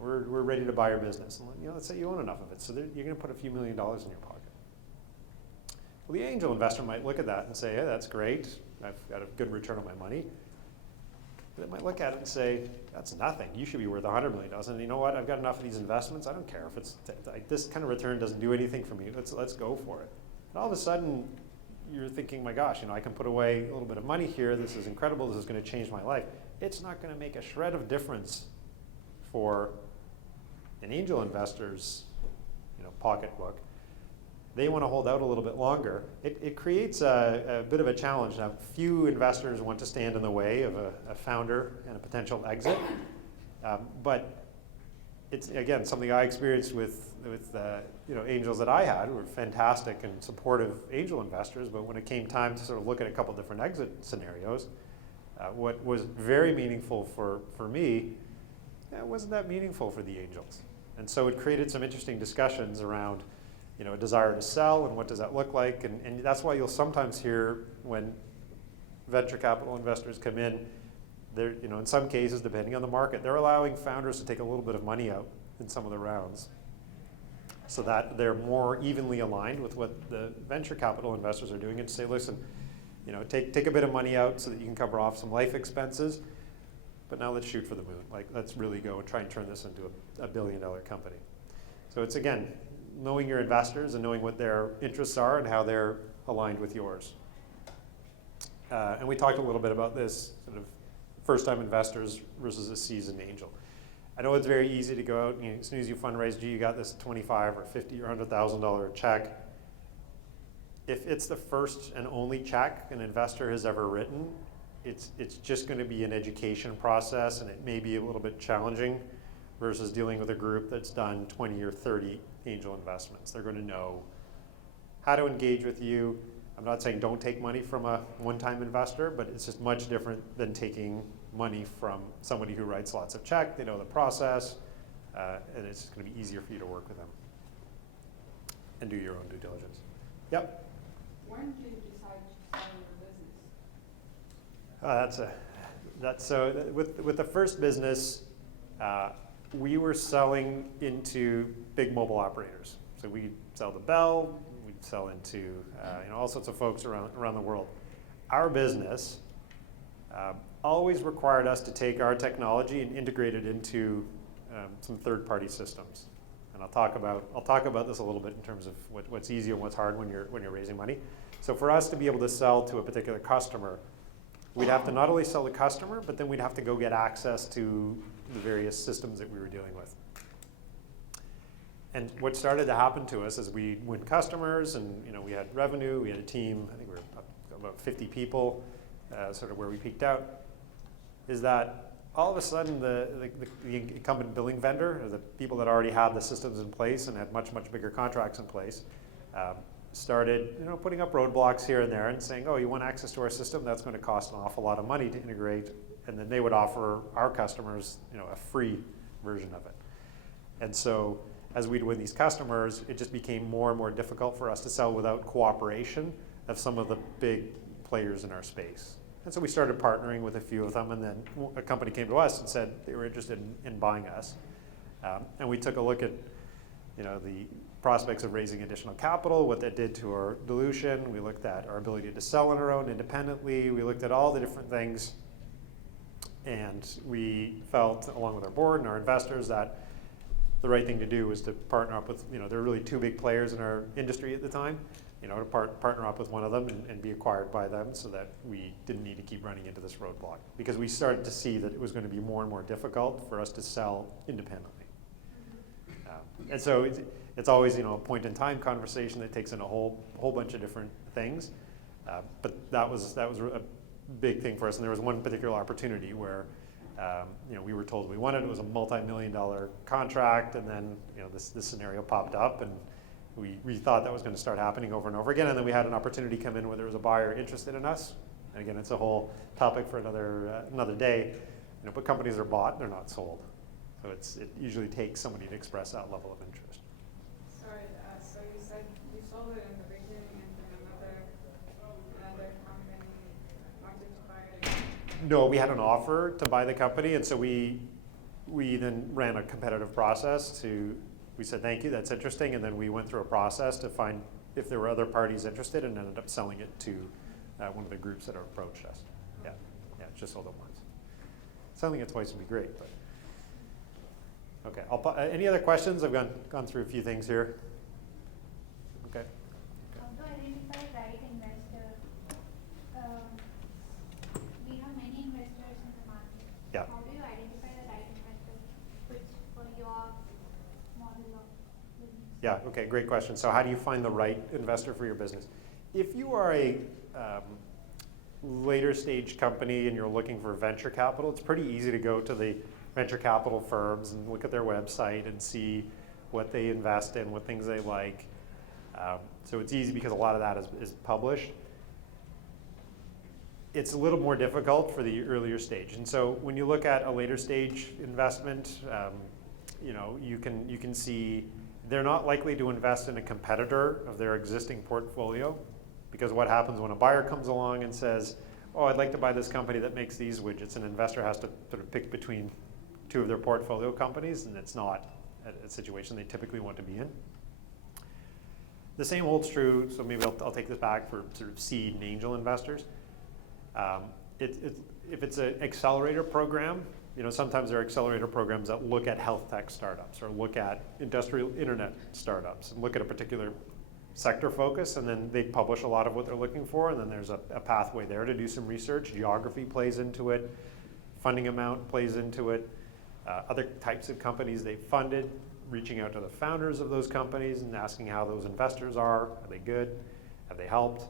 We're ready to buy your business. And let's say you own enough of it, so you're going to put a few $1 million in your pocket. Well, the angel investor might look at that and say, hey, that's great. I've got a good return on my money. But they might look at it and say, that's nothing. You should be worth $100 million. And you know what? I've got enough of these investments. I don't care if it's this kind of return doesn't do anything for me. Let's go for it. And all of a sudden, you're thinking, my gosh, I can put away a little bit of money here. This is incredible. This is going to change my life. It's not going to make a shred of difference for an angel investor's pocketbook. They want to hold out a little bit longer. It creates a bit of a challenge. Now, few investors want to stand in the way of a founder and a potential exit. But it's, again, something I experienced with angels that I had, who were fantastic and supportive angel investors. But when it came time to sort of look at a couple different exit scenarios, what was very meaningful for me wasn't that meaningful for the angels. And so it created some interesting discussions around a desire to sell, and what does that look like. And that's why you'll sometimes hear when venture capital investors come in, they're, in some cases, depending on the market, they're allowing founders to take a little bit of money out in some of the rounds so that they're more evenly aligned with what the venture capital investors are doing, and say, listen, take a bit of money out so that you can cover off some life expenses, but now let's shoot for the moon. Let's really go and try and turn this into a billion-dollar company. So it's, again, knowing your investors and knowing what their interests are and how they're aligned with yours. And we talked a little bit about this, sort of first-time investors versus a seasoned angel. I know it's very easy to go out and as soon as you fundraise, you got this $25,000 or $50,000 or $100,000 check. If it's the first and only check an investor has ever written, it's just going to be an education process, and it may be a little bit challenging versus dealing with a group that's done 20 or 30 angel investments. They're going to know how to engage with you. I'm not saying don't take money from a one-time investor, but it's just much different than taking money from somebody who writes lots of checks. They know the process, and it's just going to be easier for you to work with them. and do your own due diligence. Yep. When do you decide to sell your business? With the first business, we were selling into big mobile operators. So we sell to Bell, we'd sell into all sorts of folks around the world. Our business always required us to take our technology and integrate it into some third-party systems. And I'll talk about this a little bit in terms of what's easy and what's hard when you're raising money. So for us to be able to sell to a particular customer, we'd have to not only sell the customer, but then we'd have to go get access to the various systems that we were dealing with. And what started to happen to us as we win customers, and we had revenue, we had a team, I think we were about 50 people, sort of where we peaked out, is that all of a sudden the incumbent billing vendor, or the people that already had the systems in place and had much bigger contracts in place, started putting up roadblocks here and there and saying, oh, you want access to our system? That's going to cost an awful lot of money to integrate. And then they would offer our customers a free version of it. And so as we'd win these customers, it just became more and more difficult for us to sell without cooperation of some of the big players in our space. And so we started partnering with a few of them, and then a company came to us and said they were interested in buying us. And we took a look at the prospects of raising additional capital, what that did to our dilution. We looked at our ability to sell on our own independently. We looked at all the different things. And we felt, along with our board and our investors, that the right thing to do was to partner up with, there were really two big players in our industry at the time, to partner up with one of them and be acquired by them so that we didn't need to keep running into this roadblock. Because we started to see that it was going to be more and more difficult for us to sell independently. And so it's always, a point in time conversation that takes in a whole bunch of different things. But that was a big thing for us. And there was one particular opportunity where, we were told we wanted. It was a multi-million-dollar contract, and then, this scenario popped up, and we thought that was going to start happening over and over again. And then we had an opportunity come in where there was a buyer interested in us. And again, it's a whole topic for another day. But companies are bought; they're not sold. So it usually takes somebody to express that level of interest. Sorry, so you said you sold it in the beginning, and then another company wanted to buy it again? No, we had an offer to buy the company, and so we then ran a competitive process we said, thank you, that's interesting, and then we went through a process to find if there were other parties interested, and ended up selling it to one of the groups that approached us. Yeah, just sold it once. Selling it twice would be great, but. Okay, any other questions? I've gone through a few things here. Okay. How to identify right investor? We have many investors in the market. Yeah. How do you identify the right investor which for your model of business? Yeah, okay, great question. So how do you find the right investor for your business? If you are a later stage company and you're looking for venture capital, it's pretty easy to go to the venture capital firms and look at their website and see what they invest in, what things they like. So it's easy because a lot of that is published. It's a little more difficult for the earlier stage. And so when you look at a later stage investment, you can see they're not likely to invest in a competitor of their existing portfolio, because what happens when a buyer comes along and says, oh, I'd like to buy this company that makes these widgets, an investor has to sort of pick between two of their portfolio companies, and it's not a situation they typically want to be in. The same holds true, so maybe I'll take this back for sort of seed and angel investors. If it's an accelerator program, sometimes there are accelerator programs that look at health tech startups or look at industrial internet startups and look at a particular sector focus, and then they publish a lot of what they're looking for, and then there's a pathway there to do some research. Geography plays into it, funding amount plays into it. Other types of companies they've funded, reaching out to the founders of those companies and asking how those investors are they good? Have they helped?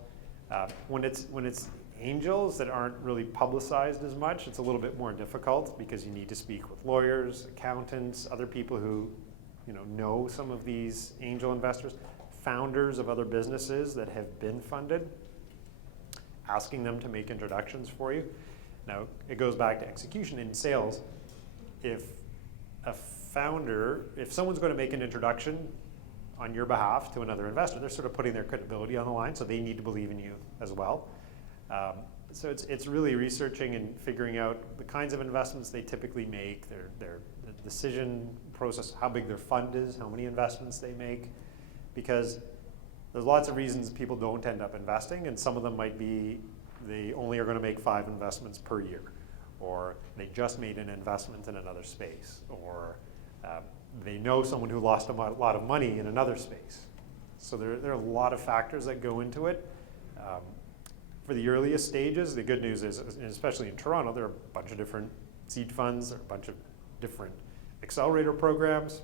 When it's angels that aren't really publicized as much, it's a little bit more difficult because you need to speak with lawyers, accountants, other people who know some of these angel investors, founders of other businesses that have been funded, asking them to make introductions for you. Now, it goes back to execution in sales. If someone's going to make an introduction, on your behalf to another investor. They're sort of putting their credibility on the line, so they need to believe in you as well. So it's really researching and figuring out the kinds of investments they typically make, their decision process, how big their fund is, how many investments they make, because there's lots of reasons people don't end up investing, and some of them might be they only are going to make 5 investments per year, or they just made an investment in another space, or they know someone who lost a lot of money in another space. So there are a lot of factors that go into it. For the earliest stages, the good news is, especially in Toronto, there are a bunch of different seed funds, there are a bunch of different accelerator programs.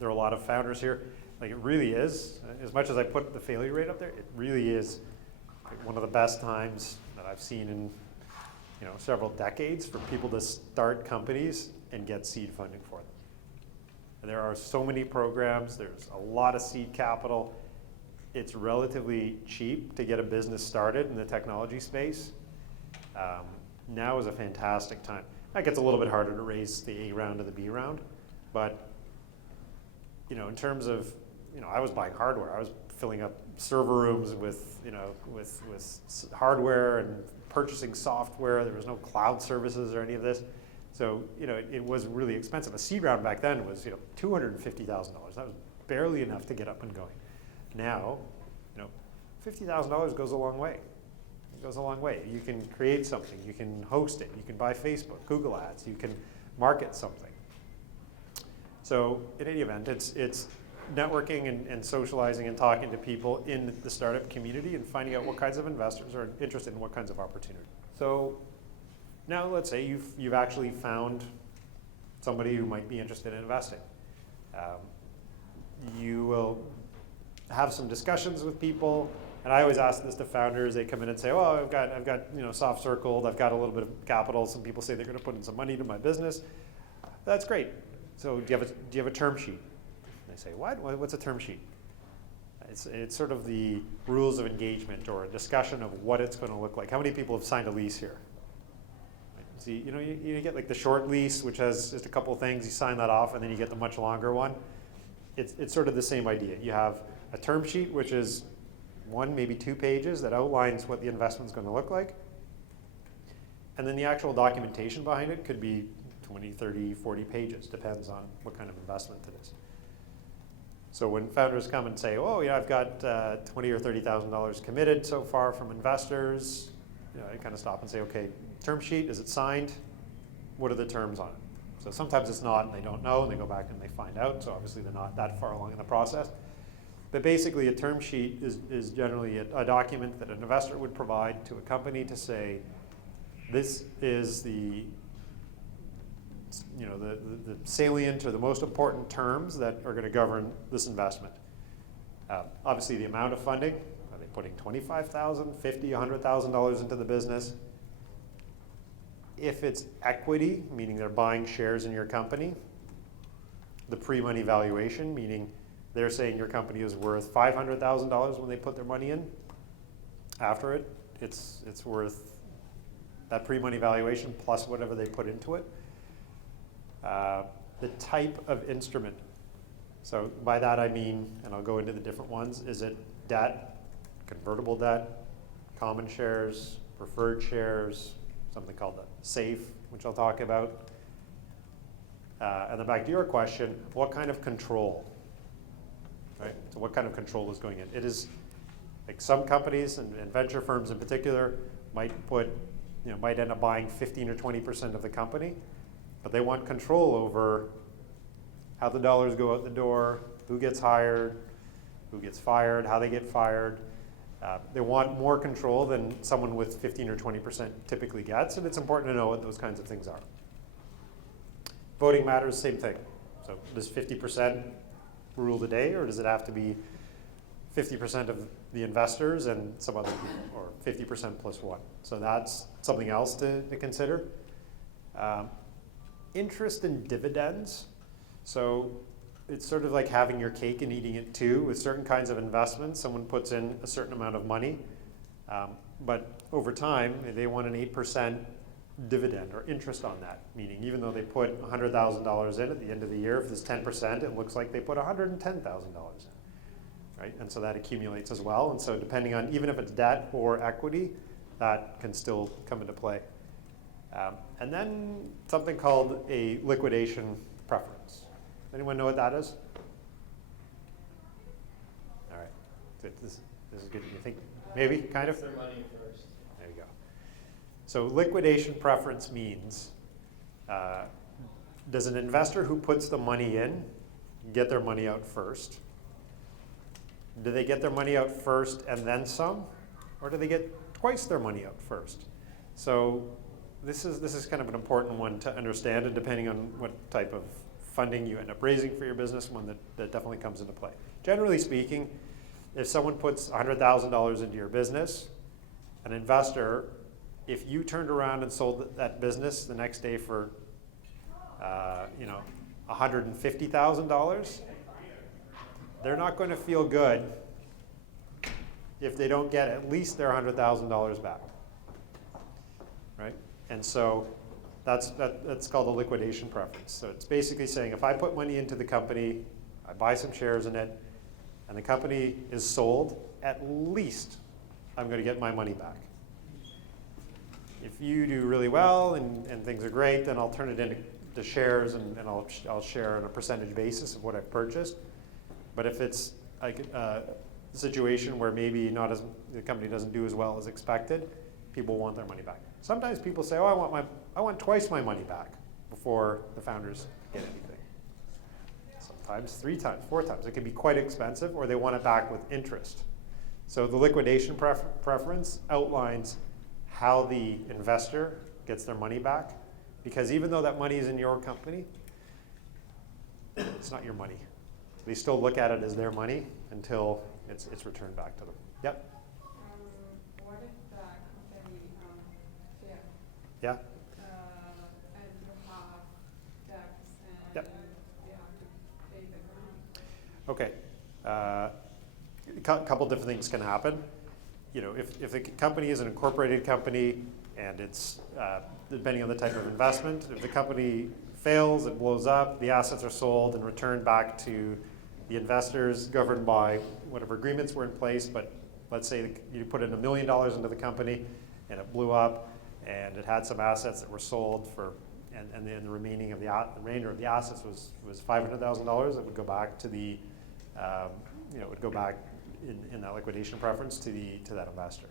There are a lot of founders here. Like, it really is, as much as I put the failure rate up there, it really is one of the best times that I've seen in several decades for people to start companies and get seed funding for them. And there are so many programs, there's a lot of seed capital. It's relatively cheap to get a business started in the technology space. Now is a fantastic time. That gets a little bit harder to raise the A round and the B round, but in terms of, I was buying hardware. I was filling up server rooms with hardware and purchasing software. There was no cloud services or any of this. So, it was really expensive. A seed round back then was, $250,000. That was barely enough to get up and going. Now, $50,000 goes a long way. It goes a long way. You can create something, you can host it, you can buy Facebook, Google Ads, you can market something. So in any event, it's networking and socializing and talking to people in the startup community and finding out what kinds of investors are interested in what kinds of opportunities. So now let's say you've actually found somebody who might be interested in investing. You will have some discussions with people, and I always ask this to founders. They come in and say, "Oh, I've got soft circled. I've got a little bit of capital. Some people say they're going to put in some money into my business." That's great. So do you have a term sheet? And they say, "What? What's a term sheet?" It's sort of the rules of engagement or a discussion of what it's going to look like. How many people have signed a lease here? See, you get like the short lease, which has just a couple of things. You sign that off, and then you get the much longer one. It's sort of the same idea. You have a term sheet, which is 1, maybe 2 pages that outlines what the investment's going to look like. And then the actual documentation behind it could be 20, 30, 40 pages, depends on what kind of investment it is. So when founders come and say, "Oh, yeah, I've got $20,000 or $30,000 committed so far from investors," I kind of stop and say, "Okay, term sheet, is it signed? What are the terms on it?" So sometimes it's not, and they don't know, and they go back and they find out. So obviously they're not that far along in the process. But basically, a term sheet is generally a document that an investor would provide to a company to say, this is the salient or the most important terms that are going to govern this investment. Obviously, the amount of funding. Are they putting $25,000, $50,000, $100,000 into the business? If it's equity, meaning they're buying shares in your company, the pre-money valuation, meaning they're saying your company is worth $500,000 when they put their money in. After it's worth that pre-money valuation plus whatever they put into it. The type of instrument. So by that I mean, and I'll go into the different ones, is it debt, convertible debt, common shares, preferred shares, something called the SAFE, which I'll talk about. And then back to your question, what kind of control? Right? So what kind of control is going in? It is like some companies and venture firms in particular might end up buying 15 or 20% of the company, but they want control over how the dollars go out the door, who gets hired, who gets fired, how they get fired. They want more control than someone with 15 or 20% typically gets, and it's important to know what those kinds of things are. Voting matters, same thing. So does 50% rule the day, or does it have to be 50% of the investors and some other people, or 50% plus 1? So that's something else to consider. Interest and dividends. So it's sort of like having your cake and eating it too. With certain kinds of investments, someone puts in a certain amount of money, but over time, they want an 8% dividend or interest on that, meaning even though they put $100,000 in at the end of the year, if there's 10%, it looks like they put $110,000 in, right? And so that accumulates as well. And so depending on, even if it's debt or equity, that can still come into play. And then something called a liquidation preference. Anyone know what that is? All right, good. This is good. You think maybe, kind of? Their money first. There you go. So liquidation preference means, does an investor who puts the money in get their money out first? Do they get their money out first and then some? Or do they get twice their money out first? So this is kind of an important one to understand, and depending on what type of funding you end up raising for your business, one that definitely comes into play. Generally speaking, if someone puts $100,000 into your business, an investor, if you turned around and sold that business the next day for $150,000, they're not going to feel good if they don't get at least their $100,000 back, right? And so that's called a liquidation preference. So it's basically saying if I put money into the company, I buy some shares in it, and the company is sold, at least I'm going to get my money back. If you do really well and things are great, then I'll turn it into shares and I'll share on a percentage basis of what I've purchased. But if it's like a situation where maybe the company doesn't do as well as expected, people want their money back. Sometimes people say, oh, I want twice my money back before the founders get anything. Sometimes 3 times, 4 times. It can be quite expensive, or they want it back with interest. So the liquidation preference outlines how the investor gets their money back, because even though that money is in your company, it's not your money. They still look at it as their money until it's returned back to them. Yep. What if the company fails? Yeah. And you have debts and Yep. you have to pay the money? Okay. Couple different things can happen. You know, if the company is an incorporated company and it's depending on the type of investment, if the company fails, it blows up, the assets are sold and returned back to the investors governed by whatever agreements were in place. But let's say you put in $1 million into the company and it blew up and it had some assets that were sold for, and then the remainder of the assets was $500,000. It would go back to the, it would go back in that liquidation preference to that investor.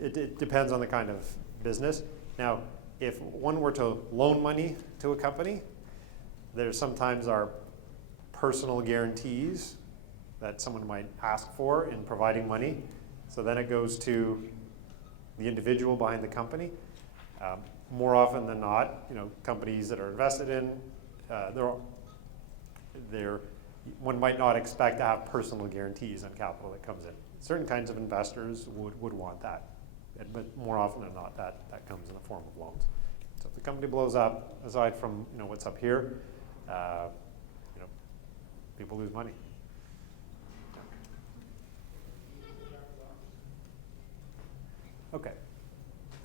It depends on the kind of business. Now, if one were to loan money to a company, there sometimes are personal guarantees that someone might ask for in providing money. So then it goes to the individual behind the company. More often than not, companies that are invested in, one might not expect to have personal guarantees on capital that comes in. Certain kinds of investors would want that, but more often than not, that comes in the form of loans. So if the company blows up, aside from what's up here, people lose money. Okay.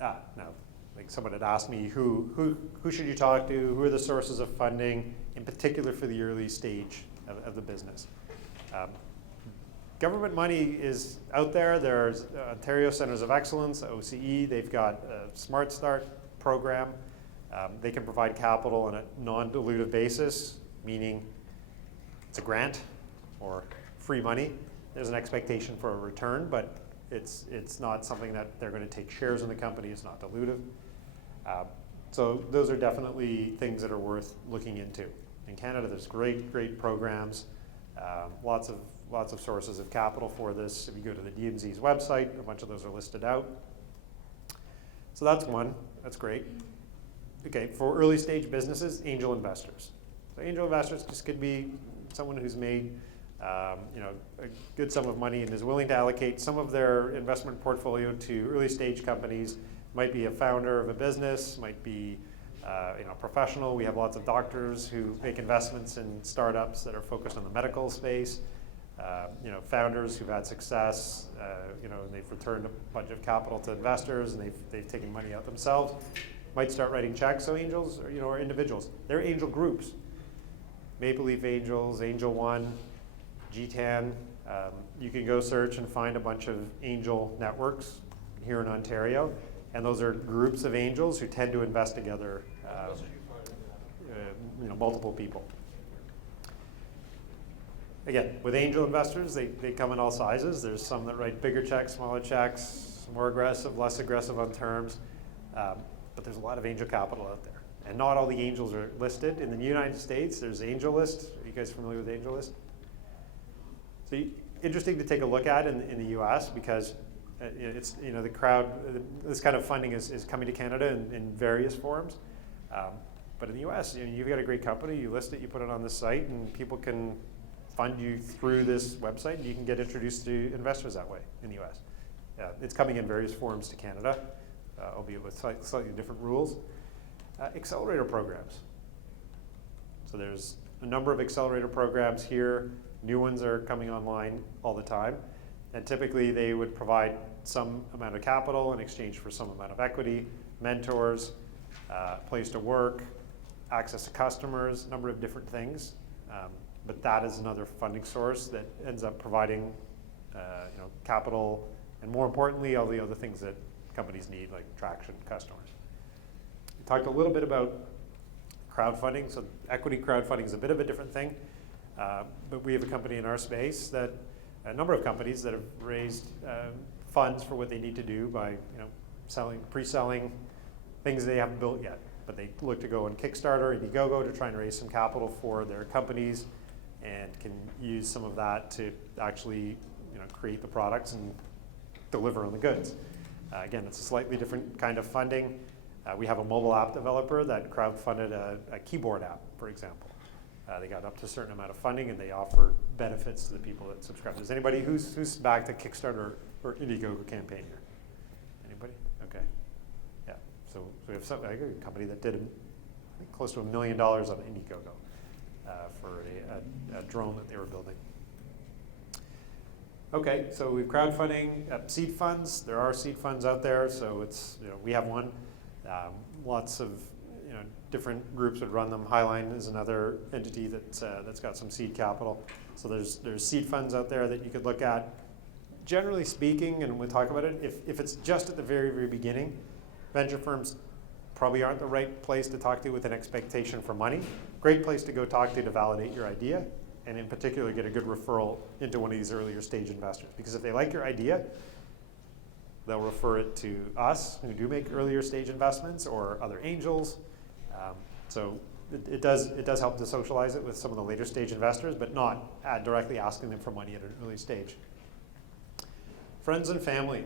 Now, like someone had asked me, who should you talk to? Who are the sources of funding, in particular for the early stage of the business? Government money is out there. There's Ontario Centres of Excellence, OCE. They've got a Smart Start program. They can provide capital on a non-dilutive basis, meaning it's a grant or free money. There's an expectation for a return, but it's not something that they're going to take shares in the company. It's not dilutive. So those are definitely things that are worth looking into. In Canada, there's great programs, lots of sources of capital for this. If you go to the DMZ's website, a bunch of those are listed out. So that's one. That's great. Okay, for early stage businesses, angel investors. So angel investors just could be someone who's made a good sum of money and is willing to allocate some of their investment portfolio to early stage companies. Might be a founder of a business, might be professional. We have lots of doctors who make investments in startups that are focused on the medical space. Founders who've had success, and they've returned a bunch of capital to investors, and they've taken money out themselves, might start writing checks. So angels, or individuals, they're angel groups. Maple Leaf Angels, Angel One, GTAN. You can go search and find a bunch of angel networks here in Ontario, and those are groups of angels who tend to invest together, multiple people. Again, with angel investors, they come in all sizes. There's some that write bigger checks, smaller checks, more aggressive, less aggressive on terms, but there's a lot of angel capital out there. And not all the angels are listed. In the United States, there's AngelList. Are you guys familiar with AngelList? So interesting to take a look at in the US, because it's, the crowd, this kind of funding is coming to Canada in various forms. But in the US, you've got a great company, you list it, you put it on the site, and people can fund you through this website, and you can get introduced to investors that way in the US. It's coming in various forms to Canada, albeit with slightly different rules. Accelerator programs. So there's a number of accelerator programs here. New ones are coming online all the time. And typically they would provide some amount of capital in exchange for some amount of equity, mentors, place to work, access to customers, a number of different things. But that is another funding source that ends up providing capital, and more importantly, all the other things that companies need, like traction, customers. We talked a little bit about crowdfunding. So equity crowdfunding is a bit of a different thing. But we have a company in our space that, a number of companies that have raised funds for what they need to do by pre-selling things they haven't built yet. But they look to go on Kickstarter, Indiegogo to try and raise some capital for their companies, and can use some of that to actually create the products and deliver on the goods. Again, it's a slightly different kind of funding. We have a mobile app developer that crowdfunded a keyboard app, for example. They got up to a certain amount of funding, and they offer benefits to the people that subscribe. Is anybody who's backed a Kickstarter or Indiegogo campaign here? Anybody? Okay. Yeah. So we have a company that did I think close to $1 million on Indiegogo for a drone that they were building. Okay, so we've crowdfunding, seed funds. There are seed funds out there, so it's we have one. Lots of different groups would run them. Highline is another entity that's got some seed capital. So there's seed funds out there that you could look at. Generally speaking, and we'll talk about it, if it's just at the very, very beginning, venture firms probably aren't the right place to talk to with an expectation for money. Great place to go talk to validate your idea, and in particular get a good referral into one of these earlier stage investors. Because if they like your idea, they'll refer it to us, who do make earlier stage investments, or other angels. So it does help to socialize it with some of the later stage investors, but not directly asking them for money at an early stage. Friends and family.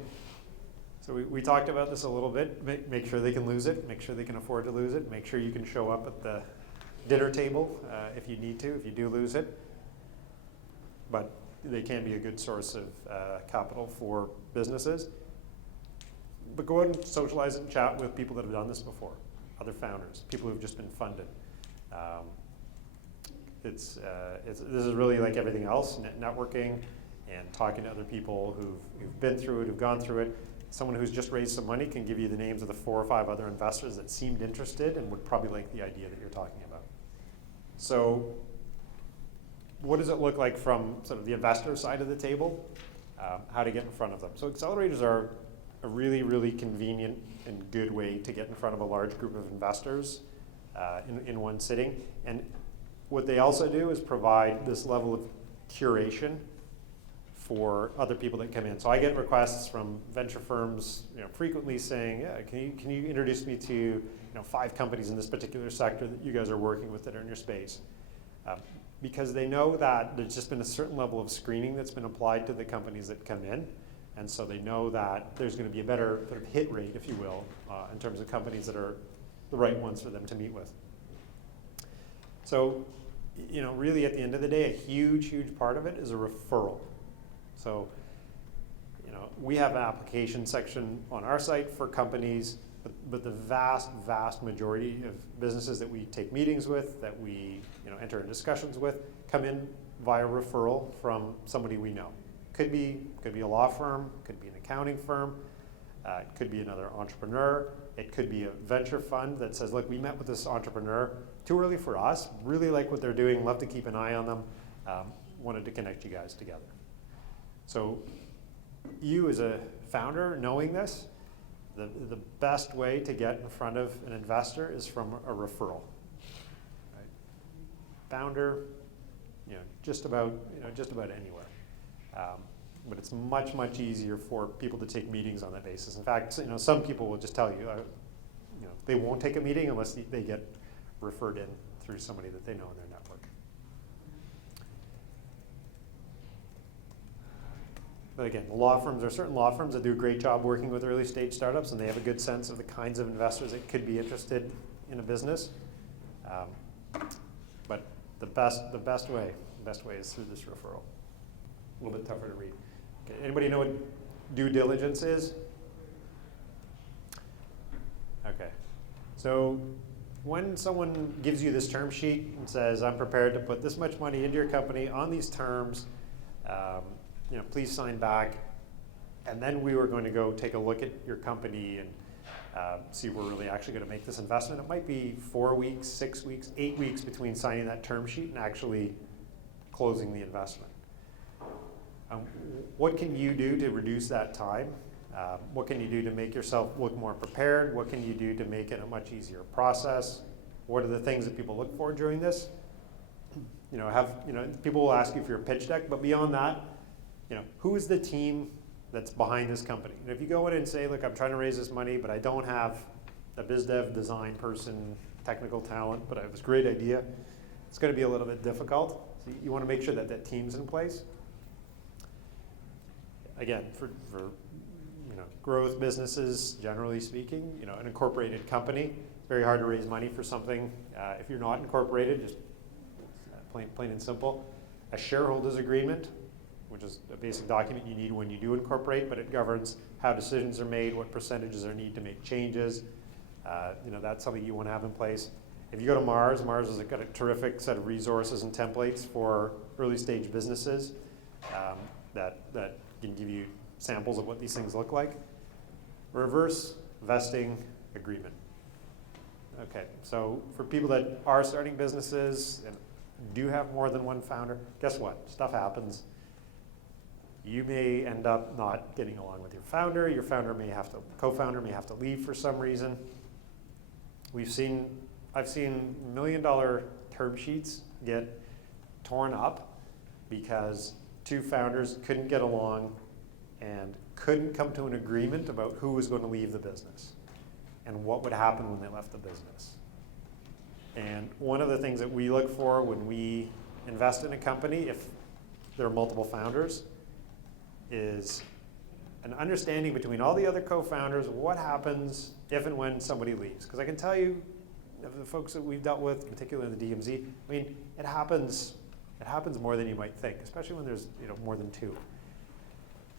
So we talked about this a little bit. Make sure they can lose it. Make sure they can afford to lose it. Make sure you can show up at the dinner table if you need to, if you do lose it. But they can be a good source of capital for businesses. But go out and socialize and chat with people that have done this before, other founders, people who've just been funded. This is really like everything else, networking and talking to other people who've been through it, who've gone through it. Someone who's just raised some money can give you the names of the 4 or 5 other investors that seemed interested and would probably like the idea that you're talking about. So what does it look like from sort of the investor side of the table? How to get in front of them. So accelerators are a really, really convenient and good way to get in front of a large group of investors in one sitting. And what they also do is provide this level of curation for other people that come in. So I get requests from venture firms frequently saying, yeah, can you introduce me to 5 companies in this particular sector that you guys are working with that are in your space? Because they know that there's just been a certain level of screening that's been applied to the companies that come in. And so they know that there's going to be a better sort of hit rate, if you will, in terms of companies that are the right ones for them to meet with. So, really at the end of the day, a huge, huge part of it is a referral. So, we have an application section on our site for companies, but the vast, vast majority of businesses that we take meetings with, that we enter in discussions with, come in via referral from somebody we know. Could be a law firm, could be an accounting firm, it could be another entrepreneur, it could be a venture fund that says, look, we met with this entrepreneur, too early for us, really like what they're doing, love to keep an eye on them, wanted to connect you guys together. So you as a founder, knowing this, the best way to get in front of an investor is from a referral. Right? Founder, just about anywhere. But it's much, much easier for people to take meetings on that basis. In fact, some people will just tell you, they won't take a meeting unless they get referred in through somebody that they know in their network. But again, there are certain law firms that do a great job working with early stage startups, and they have a good sense of the kinds of investors that could be interested in a business. But the best way is through this referral. A little bit tougher to read. Okay, anybody know what due diligence is? Okay, so when someone gives you this term sheet and says, I'm prepared to put this much money into your company on these terms, please sign back, and then we were going to go take a look at your company and see if we're really actually going to make this investment. It might be 4 weeks, 6 weeks, 8 weeks between signing that term sheet and actually closing the investment. What can you do to reduce that time? What can you do to make yourself look more prepared? What can you do to make it a much easier process? What are the things that people look for during this? People will ask you for your pitch deck, but beyond that, who is the team that's behind this company? And if you go in and say, look, I'm trying to raise this money, but I don't have a biz dev design person, technical talent, but I have this great idea, it's going to be a little bit difficult. So you want to make sure that that team's in place. Again, for growth businesses, generally speaking, an incorporated company, it's very hard to raise money for something if you're not incorporated, just plain and simple. A shareholders agreement, which is a basic document you need when you do incorporate, but it governs how decisions are made, what percentages are needed to make changes. That's something you want to have in place. If you go to Mars has got a terrific set of resources and templates for early stage businesses that can give you samples of what these things look like. Reverse vesting agreement. Okay, so for people that are starting businesses and do have more than one founder, guess what? Stuff happens. You may end up not getting along with your founder. Your co-founder may have to leave for some reason. I've seen $1 million term sheets get torn up because two founders couldn't get along and couldn't come to an agreement about who was going to leave the business and what would happen when they left the business. And one of the things that we look for when we invest in a company, if there are multiple founders, is an understanding between all the other co-founders what happens if and when somebody leaves. Because I can tell you, of the folks that we've dealt with, particularly in the DMZ, it happens more than you might think, especially when there's more than two.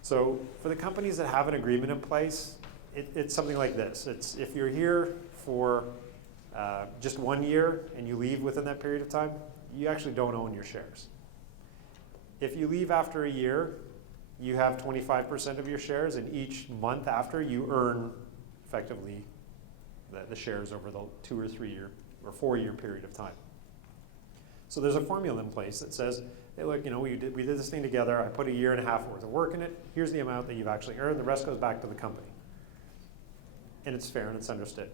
So for the companies that have an agreement in place, it's something like this. It's if you're here for just 1 year and you leave within that period of time, you actually don't own your shares. If you leave after a year, you have 25% of your shares, and each month after you earn effectively the shares over the 2 or 3 year or 4 year period of time. So there's a formula in place that says, hey, look, we did this thing together. I put 1.5 years worth of work in it. Here's the amount that you've actually earned. The rest goes back to the company. And it's fair and it's understood.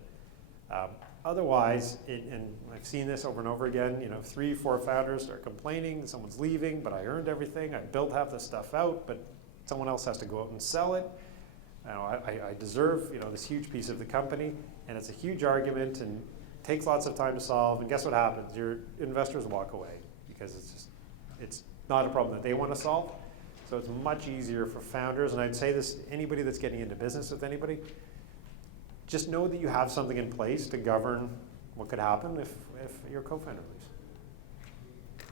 Otherwise, and I've seen this over and over again, 3, 4 founders start complaining, someone's leaving, but I earned everything. I built half this stuff out, but someone else has to go out and sell it. I deserve this huge piece of the company, and it's a huge argument and takes lots of time to solve. And guess what happens? Your investors walk away because it's not a problem that they want to solve. So it's much easier for founders, and I'd say this to anybody that's getting into business with anybody, just know that you have something in place to govern what could happen if your co-founder leaves.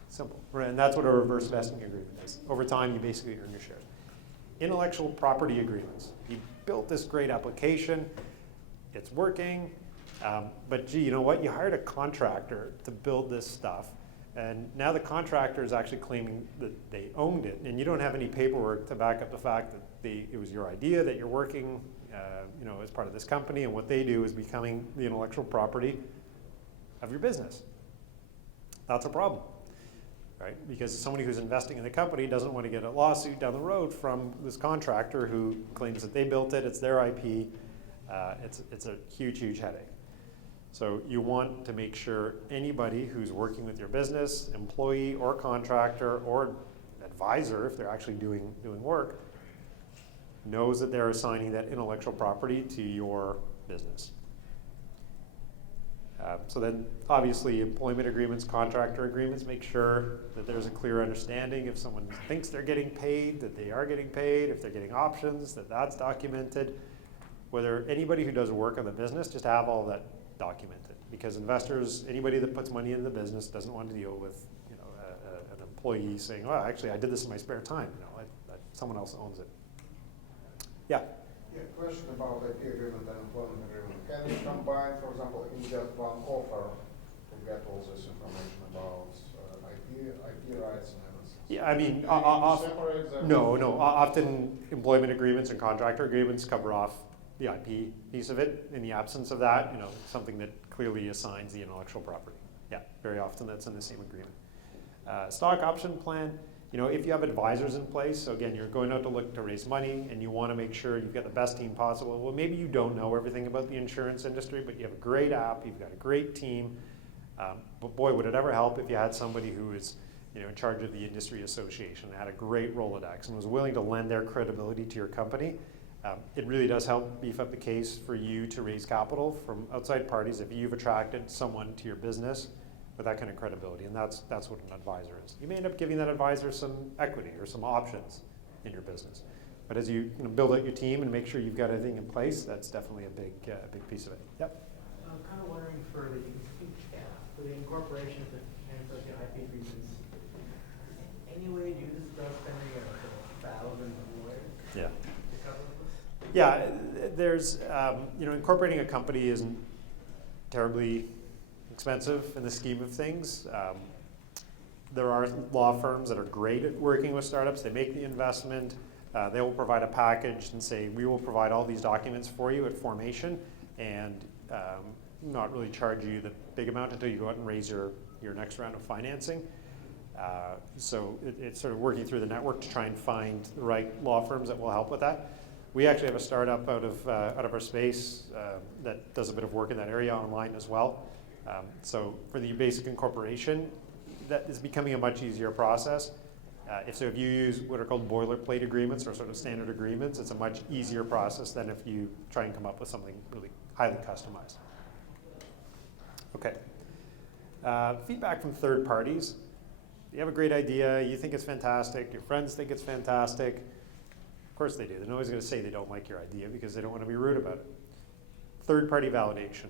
Simple. And that's what a reverse vesting agreement is. Over time, you basically earn your shares. Intellectual property agreements. You built this great application, it's working, but gee, you know what? You hired a contractor to build this stuff, And now the contractor is actually claiming that they owned it, and you don't have any paperwork to back up the fact that it was your idea, that you're working as part of this company, and what they do is becoming the intellectual property of your business. That's a problem, right? Because somebody who's investing in the company doesn't want to get a lawsuit down the road from this contractor who claims that they built it, it's their IP. It's a huge, huge headache. So you want to make sure anybody who's working with your business, employee or contractor or advisor, if they're actually doing work, knows that they're assigning that intellectual property to your business. So then obviously employment agreements, contractor agreements, make sure that there's a clear understanding if someone thinks they're getting paid, that they are getting paid, if they're getting options, that that's documented. Whether anybody who does work on the business, just have all that documented. Because investors, anybody that puts money in the business doesn't want to deal with an employee saying, oh, actually I did this in my spare time. Someone else owns it. Yeah? Yeah, question about IP agreement and employment agreement. Can you combine, for example, in just one offer to get all this information about IP rights and everything? Yeah, I mean, Separate them? no. Often employment agreements and contractor agreements cover off the IP piece of it. In the absence of that, something that clearly assigns the intellectual property. Yeah, very often that's in the same agreement. Stock option plan. If you have advisors in place, so again, you're going out to look to raise money and you want to make sure you've got the best team possible. Well, maybe you don't know everything about the insurance industry, but you have a great app, you've got a great team. But boy, would it ever help if you had somebody who is in charge of the industry association, had a great Rolodex and was willing to lend their credibility to your company. It really does help beef up the case for you to raise capital from outside parties if you've attracted someone to your business with that kind of credibility, and that's what an advisor is. You may end up giving that advisor some equity or some options in your business. But as you build out your team and make sure you've got everything in place, that's definitely a big piece of it. Yep. I'm kind of wondering for the incorporation of the associate IP agreements, any way do you discuss spending a 1,000 lawyers Yeah. to cover this? Yeah, there's, incorporating a company isn't terribly expensive in the scheme of things. There are law firms that are great at working with startups. They make the investment. They will provide a package and say, we will provide all these documents for you at formation and not really charge you the big amount until you go out and raise your next round of financing. So it's sort of working through the network to try and find the right law firms that will help with that. We actually have a startup out of our space that does a bit of work in that area online as well. So for the basic incorporation, that is becoming a much easier process. If you use what are called boilerplate agreements or sort of standard agreements, it's a much easier process than if you try and come up with something really highly customized. Okay. Feedback from third parties. You have a great idea, you think it's fantastic, your friends think it's fantastic. Of course they do. They're always going to say they don't like your idea because they don't want to be rude about it. Third-party validation.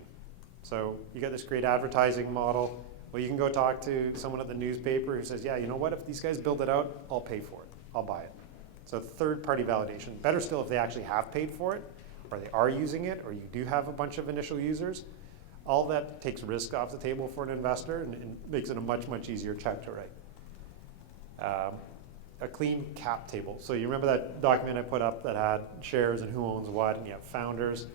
So you got this great advertising model. Well, you can go talk to someone at the newspaper who says, yeah, you know what, if these guys build it out, I'll pay for it. I'll buy it. So third-party validation. Better still if they actually have paid for it, or they are using it, or you do have a bunch of initial users. All that takes risk off the table for an investor and makes it a much, much easier check to write. A clean cap table. So you remember that document I put up that had shares and who owns what, and you have founders.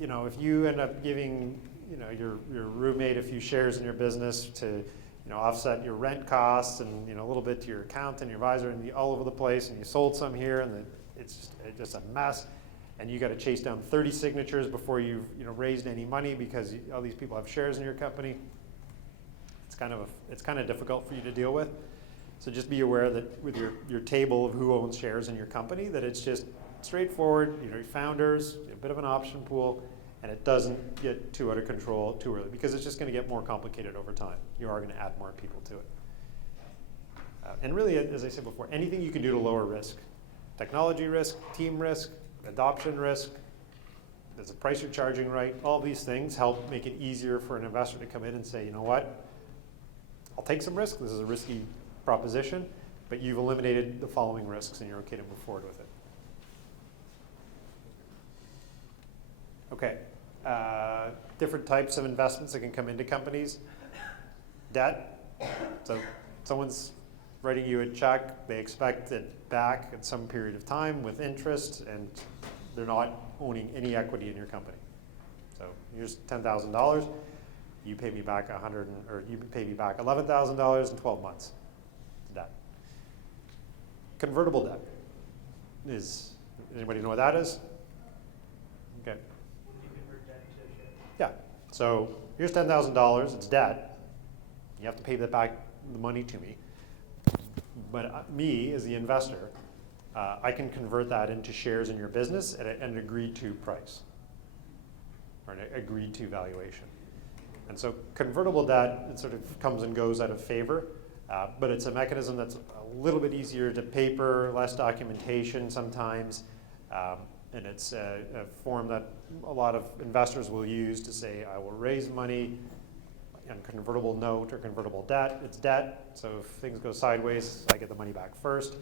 If you end up giving your roommate a few shares in your business to offset your rent costs and a little bit to your accountant and your advisor and all over the place, and you sold some here and it's just a mess, and you got to chase down 30 signatures before you've raised any money because all these people have shares in your company. It's kind of difficult for you to deal with. So just be aware that with your table of who owns shares in your company, that it's just straightforward, your founders, a bit of an option pool, and it doesn't get too out of control too early because it's just going to get more complicated over time. You are going to add more people to it. And really, as I said before, anything you can do to lower risk. Technology risk, team risk, adoption risk, there's a price you're charging right, all these things help make it easier for an investor to come in and say, you know what, I'll take some risk, this is a risky proposition, but you've eliminated the following risks and you're okay to move forward with it. Okay, different types of investments that can come into companies. debt. So someone's writing you a check, they expect it back at some period of time with interest, and they're not owning any equity in your company. So here's $10,000. You pay me back you pay me back $11,000 in 12 months. Debt. Convertible debt is, anybody know what that is? Okay. You convert debt to shares. Yeah. So here's $10,000. It's debt. You have to pay that back, the money to me. But me, as the investor, I can convert that into shares in your business at an agreed to price, or an agreed to valuation. And so convertible debt, it sort of comes and goes out of favor, but it's a mechanism that's a little bit easier to paper, less documentation sometimes, and it's a form that a lot of investors will use to say, I will raise money on convertible note or convertible debt. It's debt, so if things go sideways, I get the money back first.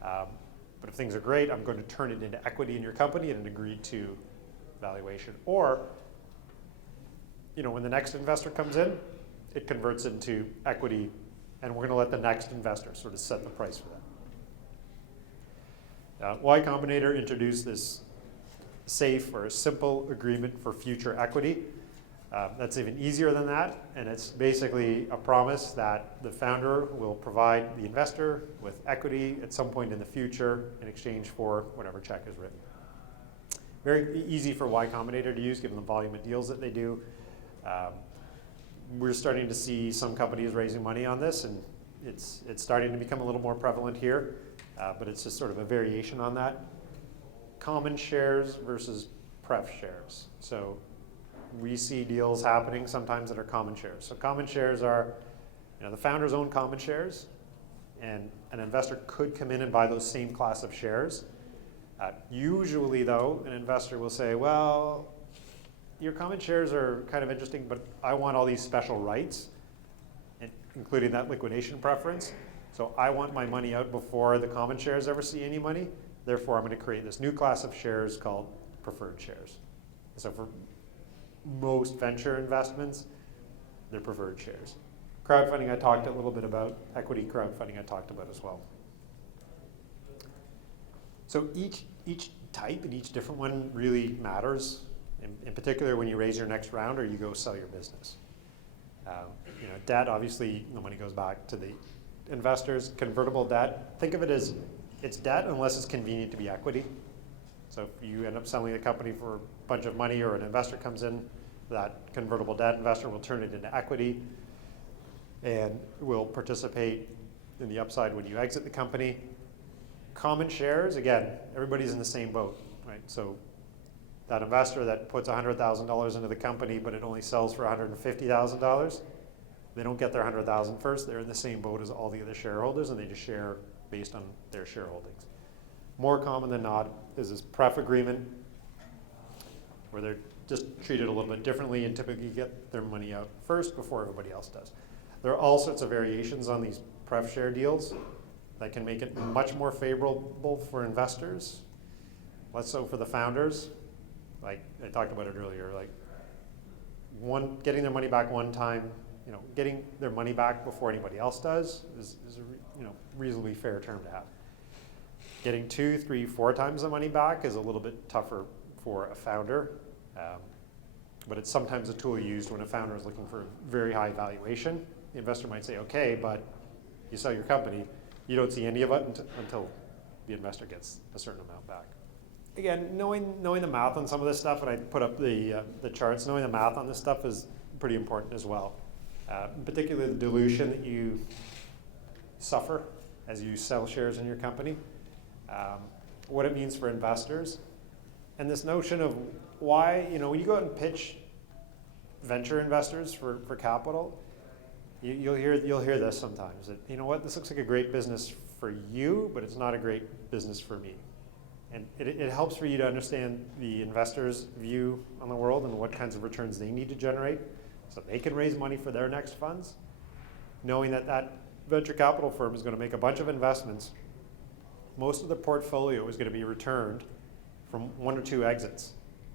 But if things are great, I'm going to turn it into equity in your company at an agreed to valuation. Or, when the next investor comes in, it converts into equity, and we're going to let the next investor sort of set the price for that. Y Combinator introduced this safe or simple agreement for future equity. That's even easier than that, and it's basically a promise that the founder will provide the investor with equity at some point in the future in exchange for whatever check is written. Very easy for Y Combinator to use, given the volume of deals that they do. We're starting to see some companies raising money on this, and it's starting to become a little more prevalent here, but it's just sort of a variation on that. Common shares versus pref shares. So we see deals happening sometimes that are common shares. So common shares are, the founders own common shares, and an investor could come in and buy those same class of shares. Usually, though, an investor will say, well, your common shares are kind of interesting, but I want all these special rights, including that liquidation preference. So I want my money out before the common shares ever see any money. Therefore, I'm going to create this new class of shares called preferred shares. So for most venture investments, they're preferred shares. Crowdfunding I talked a little bit about. Equity crowdfunding I talked about as well. So each type and each different one really matters, in particular when you raise your next round or you go sell your business. Debt, obviously, the money goes back to the investors. Convertible debt, think of it as it's debt unless it's convenient to be equity. So if you end up selling the company for a bunch of money or an investor comes in, that convertible debt investor will turn it into equity and will participate in the upside when you exit the company. Common shares, again, everybody's in the same boat, right? So that investor that puts $100,000 into the company, but it only sells for $150,000, they don't get their $100,000 first. They're in the same boat as all the other shareholders, and they just share based on their shareholdings. More common than not is this pref agreement, where they're just treated a little bit differently and typically get their money out first before everybody else does. There are all sorts of variations on these pref share deals that can make it much more favorable for investors, less so for the founders. Like I talked about it earlier, like getting their money back one time, getting their money back before anybody else does is a reasonably fair term to have. Getting 2, 3, 4 times the money back is a little bit tougher for a founder, but it's sometimes a tool used when a founder is looking for a very high valuation. The investor might say, okay, but you sell your company, you don't see any of it until the investor gets a certain amount back. Again, knowing the math on some of this stuff, and I put up the charts, knowing the math on this stuff is pretty important as well. Particularly the dilution that you suffer as you sell shares in your company, what it means for investors, and this notion of why, when you go out and pitch venture investors for capital, you'll hear this sometimes, that, this looks like a great business for you, but it's not a great business for me. And it helps for you to understand the investor's view on the world and what kinds of returns they need to generate so they can raise money for their next funds, knowing that venture capital firm is going to make a bunch of investments. Most of the portfolio is going to be returned from 1 or 2 exits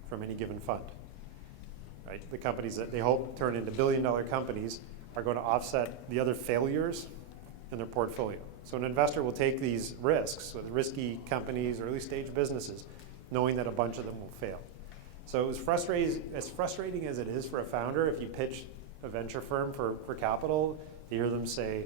from any given fund. Right? The companies that they hope turn into billion-dollar companies are going to offset the other failures in their portfolio. So an investor will take these risks with risky companies, early stage businesses, knowing that a bunch of them will fail. So as frustrating as it is for a founder, if you pitch a venture firm for capital, you hear them say,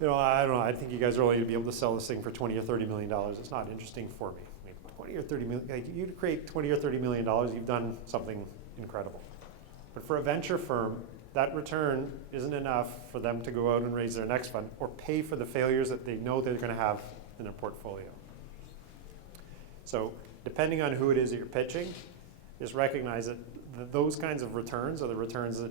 I don't know, I think you guys are only going to be able to sell this thing for $20 or $30 million. It's not interesting for me. I mean, 20 or 30 million, like you create $20 or $30 million, you've done something incredible. But for a venture firm, that return isn't enough for them to go out and raise their next fund or pay for the failures that they know they're going to have in their portfolio. So depending on who it is that you're pitching, just recognize that those kinds of returns are the returns that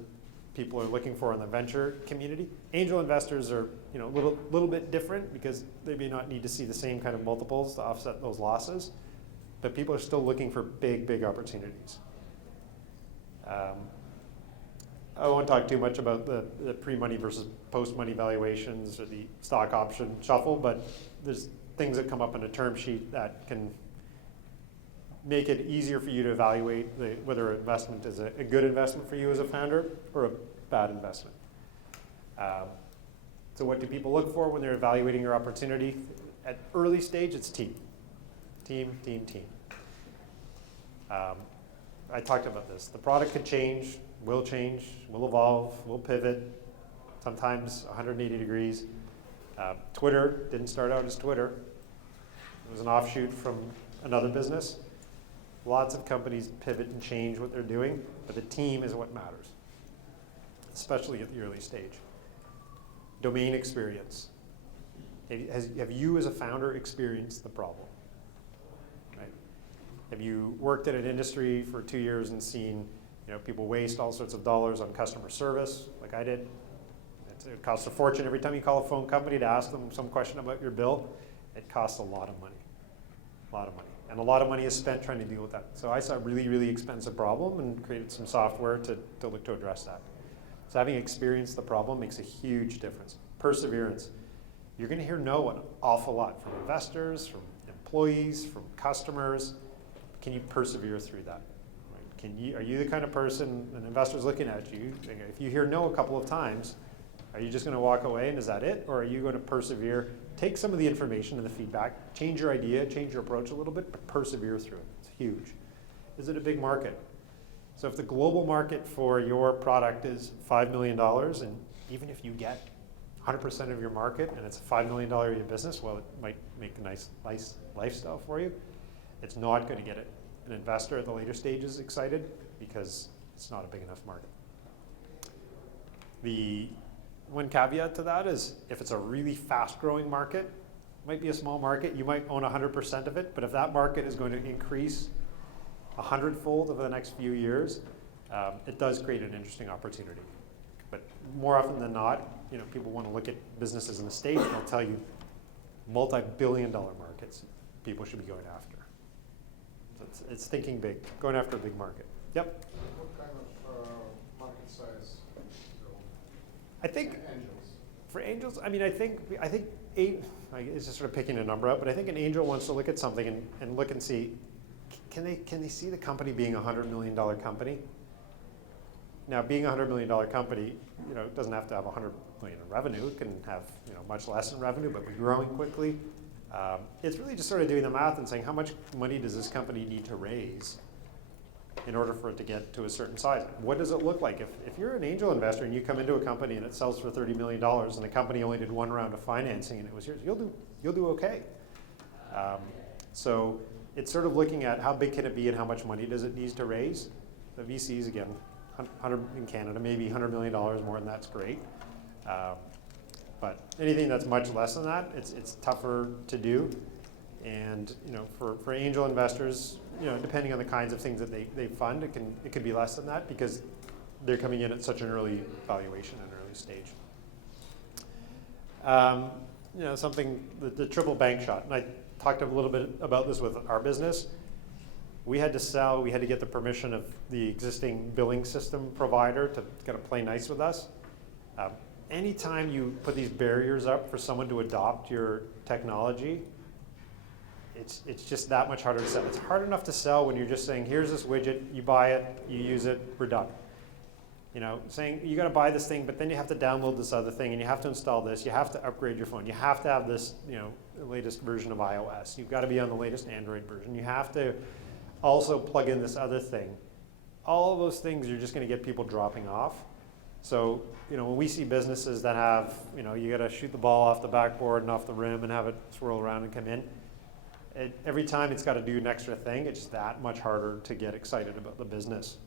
people are looking for in the venture community. Angel investors are a little bit different because they may not need to see the same kind of multiples to offset those losses, but people are still looking for big opportunities. I won't talk too much about the pre-money versus post-money valuations or the stock option shuffle, but there's things that come up in a term sheet that can make it easier for you to evaluate whether an investment is a good investment for you as a founder or a bad investment. So what do people look for when they're evaluating your opportunity? At early stage, it's team. Team. I talked about this. The product could change, will evolve, will pivot, sometimes 180 degrees. Twitter didn't start out as Twitter. It was an offshoot from another business. Lots of companies pivot and change what they're doing, but the team is what matters, especially at the early stage. Domain experience. Have you as a founder experienced the problem? Right? Have you worked in an industry for 2 years and seen people waste all sorts of dollars on customer service, like I did? It costs a fortune every time you call a phone company to ask them some question about your bill. It costs a lot of money. And a lot of money is spent trying to deal with that. So I saw a really expensive problem and created some software to look to address that. So having experienced the problem makes a huge difference. Perseverance. You're going to hear no an awful lot from investors, from employees, from customers. Can you persevere through that? Right? Are you the kind of person, an investor's looking at you, if you hear no a couple of times, are you just going to walk away and is that it? Or are you going to persevere, take some of the information and the feedback, change your idea, change your approach a little bit, but persevere through it? It's huge. Is it a big market? So if the global market for your product is $5 million, and even if you get 100% of your market and it's a $5 million a year business, well, it might make a nice lifestyle for you. It's not going to get an investor at the later stages excited because it's not a big enough market. The one caveat to that is if it's a really fast-growing market, it might be a small market, you might own 100% of it, but if that market is going to increase 100-fold over the next few years, it does create an interesting opportunity. But more often than not, people want to look at businesses in the States and they'll tell you multi-billion-dollar markets people should be going after. So it's thinking big, going after a big market. Yep. What kind of market size? I think Angels. for angels, I think it's just sort of picking a number up, but I think an angel wants to look at something and look and see, can they see the company being a $100 million company? Now, being a $100 million company, it doesn't have to have 100 million in revenue. It can have much less in revenue, but be growing quickly. It's really just sort of doing the math and saying how much money does this company need to raise in order for it to get to a certain size. What does it look like? If you're an angel investor and you come into a company and it sells for $30 million and the company only did one round of financing and it was yours, you'll do okay. So it's sort of looking at how big can it be and how much money does it need to raise. The VCs, again, 100 in Canada, maybe $100 million more than that's great. But anything that's much less than that, it's tougher to do. And for angel investors, depending on the kinds of things that they fund, it could be less than that because they're coming in at such an early valuation and early stage. Something the triple bank shot, and I talked a little bit about this with our business. We had to get the permission of the existing billing system provider to kind of play nice with us. Anytime you put these barriers up for someone to adopt your technology, it's just that much harder to sell. It's hard enough to sell when you're just saying, here's this widget, you buy it, you use it, we're done. You know, saying you got to buy this thing, but then you have to download this other thing, and you have to install this. You have to upgrade your phone. You have to have this, you know, the latest version of iOS. You've got to be on the latest Android version. You have to also plug in this other thing. All of those things, you're just going to get people dropping off. So, you know, when we see businesses that have, you know, you got to shoot the ball off the backboard and off the rim and have it swirl around and come in. Every time it's got to do an extra thing, it's just that much harder to get excited about the business.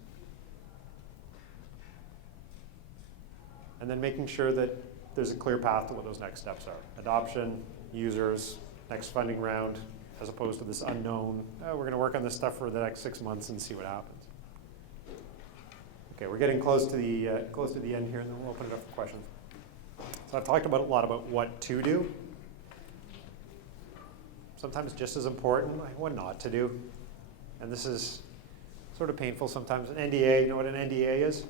And then making sure that there's a clear path to what those next steps are. Adoption, users, next funding round, as opposed to this unknown, oh, we're going to work on this stuff for the next 6 months and see what happens. Okay, we're getting close to the end here, and then we'll open it up for questions. So I've talked a lot about what to do. Sometimes just as important, like what not to do. And this is sort of painful sometimes. An NDA, you know what an NDA is?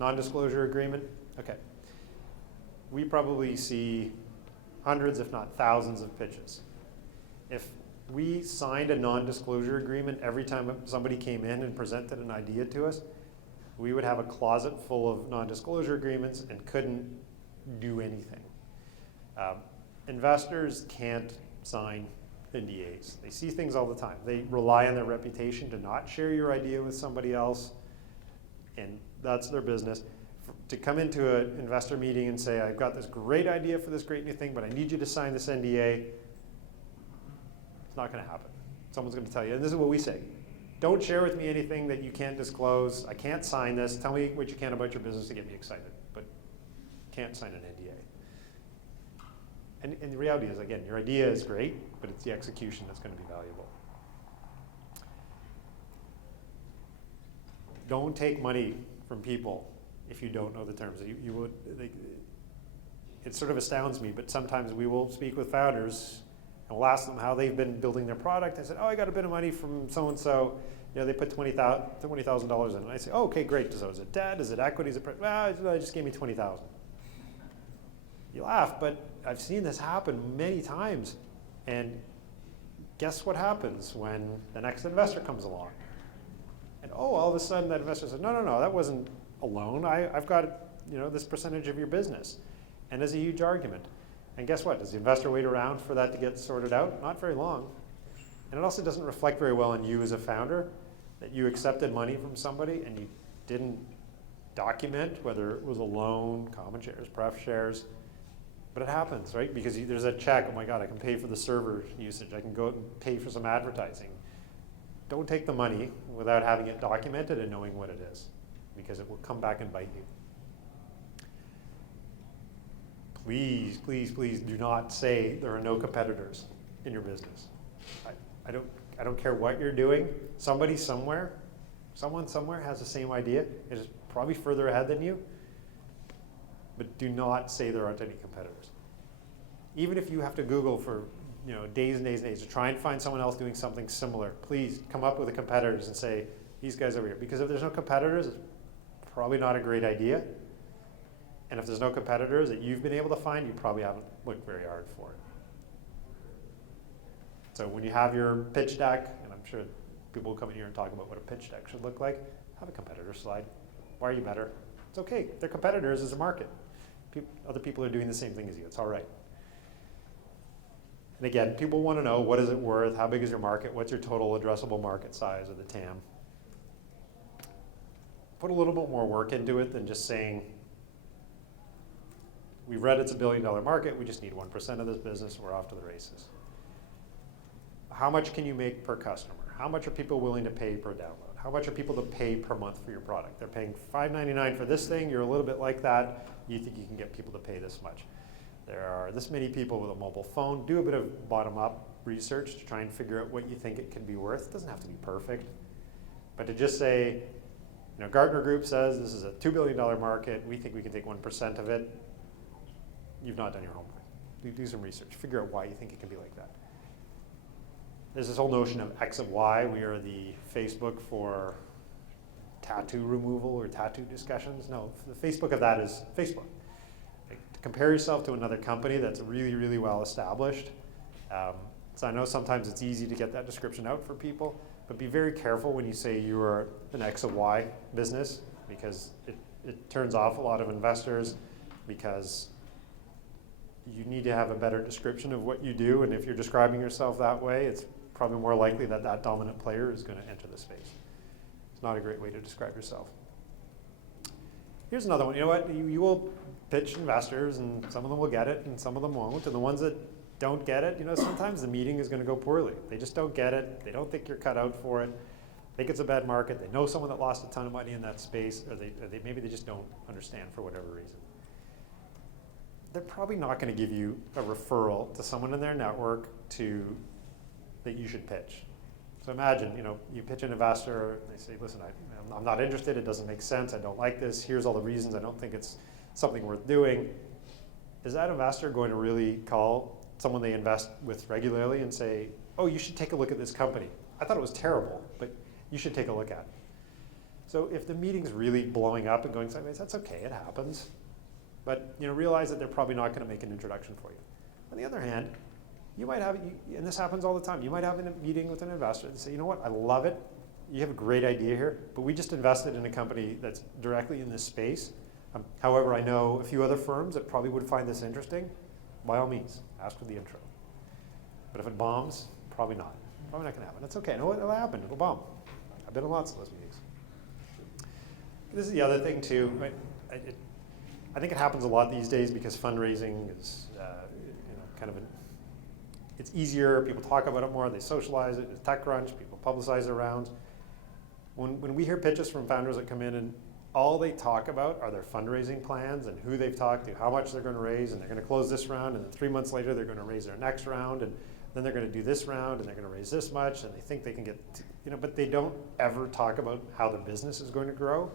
Non-disclosure agreement. Okay. We probably see hundreds, if not thousands, of pitches. If we signed a non-disclosure agreement every time somebody came in and presented an idea to us, we would have a closet full of non-disclosure agreements and couldn't do anything. Investors can't sign NDAs. They see things all the time. They rely on their reputation to not share your idea with somebody else, and that's their business. To come into an investor meeting and say, I've got this great idea for this great new thing, but I need you to sign this NDA, it's not going to happen. Someone's going to tell you, and this is what we say. Don't share with me anything that you can't disclose. I can't sign this. Tell me what you can about your business to get me excited, but can't sign an NDA. And the reality is, again, your idea is great, but it's the execution that's going to be valuable. Don't take money from people if you don't know the terms. It sort of astounds me, but sometimes we will speak with founders and we'll ask them how they've been building their product. I said, oh, I got a bit of money from so-and-so. You know, they put $20,000 in. And I say, oh, okay, great. So is it debt? Is it equity? Is it well, they just gave me $20,000. You laugh, but I've seen this happen many times. And guess what happens when the next investor comes along? And all of a sudden that investor says, no, that wasn't a loan. I've got, this percentage of your business. And there's a huge argument. And guess what? Does the investor wait around for that to get sorted out? Not very long. And it also doesn't reflect very well on you as a founder that you accepted money from somebody and you didn't document whether it was a loan, common shares, pref shares. But it happens, right? Because there's a check. Oh my God, I can pay for the server usage. I can go out and pay for some advertising. Don't take the money without having it documented and knowing what it is, because it will come back and bite you. Please, please, please do not say there are no competitors in your business. I don't care what you're doing. Somebody somewhere, someone somewhere has the same idea. It is probably further ahead than you. But do not say there aren't any competitors. Even if you have to Google for days and days and days to try and find someone else doing something similar, please come up with the competitors and say, these guys over here. Because if there's no competitors, it's probably not a great idea. And if there's no competitors that you've been able to find, you probably haven't looked very hard for it. So when you have your pitch deck, and I'm sure people will come in here and talk about what a pitch deck should look like, have a competitor slide. Why are you better? It's okay. They're competitors as a market. Other people are doing the same thing as you. It's all right. And again, people want to know, what is it worth? How big is your market? What's your total addressable market size of the TAM? Put a little bit more work into it than just saying, we've read it's $1 billion market, we just need 1% of this business, we're off to the races. How much can you make per customer? How much are people willing to pay per download? How much are people to pay per month for your product? They're paying $5.99 for this thing, you're a little bit like that, you think you can get people to pay this much. There are this many people with a mobile phone. Do a bit of bottom-up research to try and figure out what you think it can be worth. It doesn't have to be perfect. But to just say, Gartner Group says this is a $2 billion market, we think we can take 1% of it, you've not done your homework. Do some research. Figure out why you think it can be like that. There's this whole notion of X of Y. We are the Facebook for tattoo removal or tattoo discussions. No, the Facebook of that is Facebook. To compare yourself to another company that's really, really well established. So I know sometimes it's easy to get that description out for people, but be very careful when you say you are an X of Y business. because it turns off a lot of investors, because you need to have a better description of what you do, and if you're describing yourself that way, it's probably more likely that that dominant player is going to enter the space. It's not a great way to describe yourself. Here's another one. You know what? You will pitch investors, and some of them will get it, and some of them won't. And the ones that don't get it, sometimes the meeting is going to go poorly. They just don't get it. They don't think you're cut out for it. Think it's a bad market. They know someone that lost a ton of money in that space, or maybe they just don't understand for whatever reason. They're probably not going to give you a referral to someone in their network that you should pitch. So imagine, you pitch an investor, and they say, listen, I'm not interested, it doesn't make sense, I don't like this, here's all the reasons, I don't think it's something worth doing. Is that investor going to really call someone they invest with regularly and say, oh, you should take a look at this company. I thought it was terrible, but you should take a look at it. So if the meeting's really blowing up and going sideways, that's okay, it happens. But realize that they're probably not going to make an introduction for you. On the other hand, you might have, and this happens all the time, you might have a meeting with an investor and say, you know what, I love it, you have a great idea here, but we just invested in a company that's directly in this space. However, I know a few other firms that probably would find this interesting. By all means, ask for the intro. But if it bombs, probably not. Probably not going to happen. That's okay. No, it'll happen. It'll bomb. I've been in lots of those meetings. This is the other thing too. Right? I think it happens a lot these days because fundraising is, it's easier. People talk about it more. They socialize it. It's TechCrunch. People publicize it around. When we hear pitches from founders that come in and all they talk about are their fundraising plans and who they've talked to, how much they're going to raise, and they're going to close this round, and then 3 months later they're going to raise their next round, and then they're going to do this round, and they're going to raise this much, and they think they can get, but they don't ever talk about how the business is going to grow.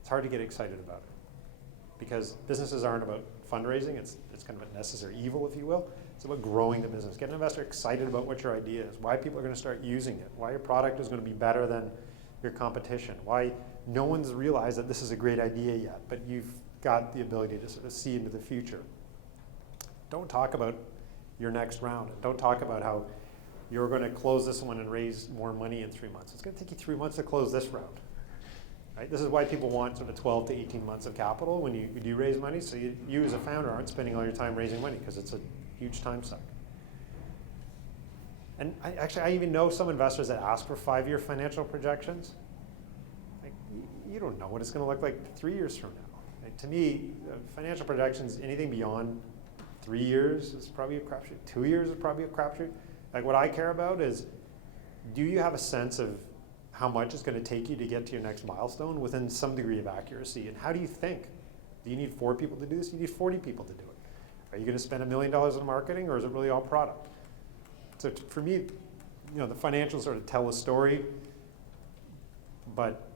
It's hard to get excited about it because businesses aren't about fundraising. It's kind of a necessary evil, if you will. It's about growing the business. Get an investor excited about what your idea is, why people are going to start using it, why your product is going to be better than your competition, why no one's realized that this is a great idea yet, but you've got the ability to sort of see into the future. Don't talk about your next round. Don't talk about how you're going to close this one and raise more money in 3 months. It's going to take you 3 months to close this round. Right? This is why people want sort of 12 to 18 months of capital when you do raise money, so you as a founder aren't spending all your time raising money because it's a huge time suck. And I even know some investors that ask for 5-year financial projections. Like, you don't know what it's going to look like 3 years from now. Like, to me, financial projections, anything beyond 3 years is probably a crapshoot. 2 years is probably a crapshoot. Like, what I care about is, do you have a sense of how much it's going to take you to get to your next milestone within some degree of accuracy? And how do you think? Do you need 4 people to do this? Do you need 40 people to do it? Are you going to spend $1 million in marketing, or is it really all product? So for me, the financials sort of tell a story, but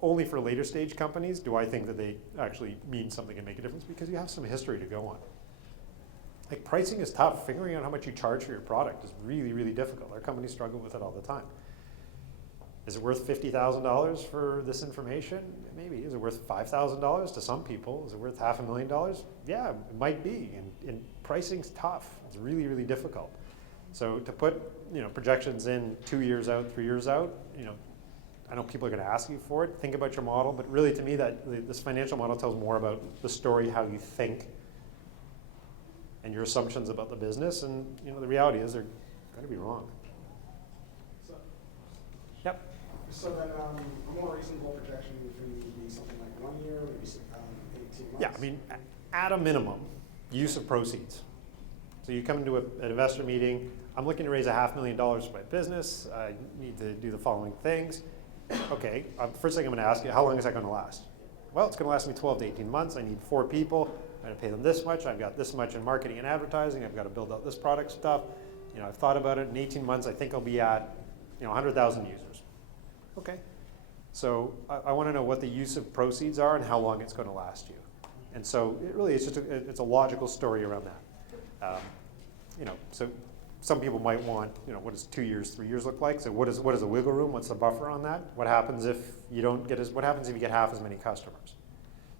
only for later stage companies do I think that they actually mean something and make a difference, because you have some history to go on. Like, pricing is tough. Figuring out how much you charge for your product is really, really difficult. Our companies struggle with it all the time. Is it worth $50,000 for this information? Maybe. Is it worth $5,000 to some people? Is it worth $500,000? Yeah, it might be. And pricing's tough. It's really, really difficult. So to put projections in 2 years out, 3 years out, I know people are going to ask you for it. Think about your model, but really, to me, this financial model tells more about the story, how you think, and your assumptions about the business. And the reality is they're going to be wrong. Yep. So then a more reasonable projection would be something like 1 year, maybe 18 months? Yeah, I mean, at a minimum, use of proceeds. So you come into an investor meeting, I'm looking to raise $500,000 for my business, I need to do the following things. Okay, first thing I'm going to ask you, how long is that going to last? Well, it's going to last me 12 to 18 months. I need 4 people. I'm going to pay them this much. I've got this much in marketing and advertising. I've got to build out this product stuff. I've thought about it. In 18 months, I think I'll be at 100,000 users. Okay, so I want to know what the use of proceeds are and how long it's going to last you. And so it really is just it's a logical story around that. So some people might want, what does 2 years, 3 years look like? So what is the wiggle room? What's the buffer on that? What happens if you don't get what happens if you get half as many customers?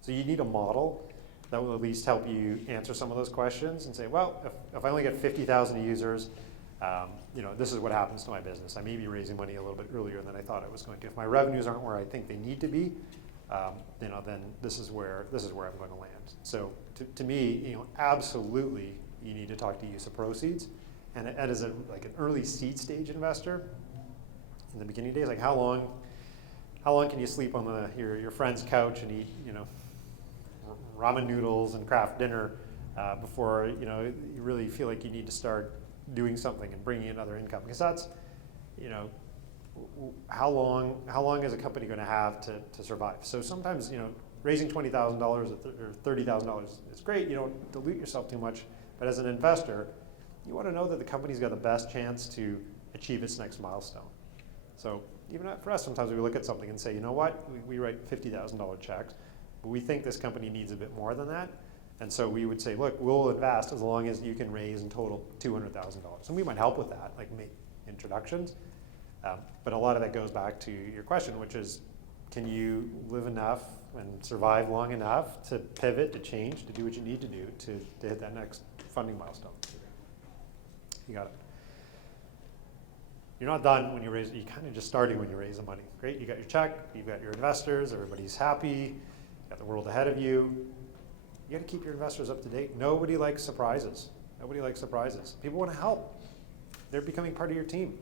So you need a model that will at least help you answer some of those questions and say, well, if I only get 50,000 users, This is what happens to my business. I may be raising money a little bit earlier than I thought I was going to. If my revenues aren't where I think they need to be, then this is where I'm going to land. So to me, absolutely, you need to talk to use of proceeds, and as an early seed stage investor, in the beginning days, like how long can you sleep on your friend's couch and eat ramen noodles and craft dinner before you really feel like you need to start doing something and bringing in other income? Because that's how long is a company going to have to survive? So sometimes raising $20,000 or $30,000 is great. You don't dilute yourself too much, but as an investor, you want to know that the company's got the best chance to achieve its next milestone. So even for us, sometimes we look at something and say, you know what, we write $50,000 checks, but we think this company needs a bit more than that. And so we would say, look, we'll invest as long as you can raise in total $200,000. And we might help with that, like make introductions. But a lot of that goes back to your question, which is, can you live enough and survive long enough to pivot, to change, to do what you need to do to hit that next funding milestone? You got it. You're not done when you raise, you're kind of just starting when you raise the money. Great, you got your check, you've got your investors, everybody's happy, you got the world ahead of you. You got to keep your investors up to date. Nobody likes surprises. Nobody likes surprises. People want to help. They're becoming part of your team.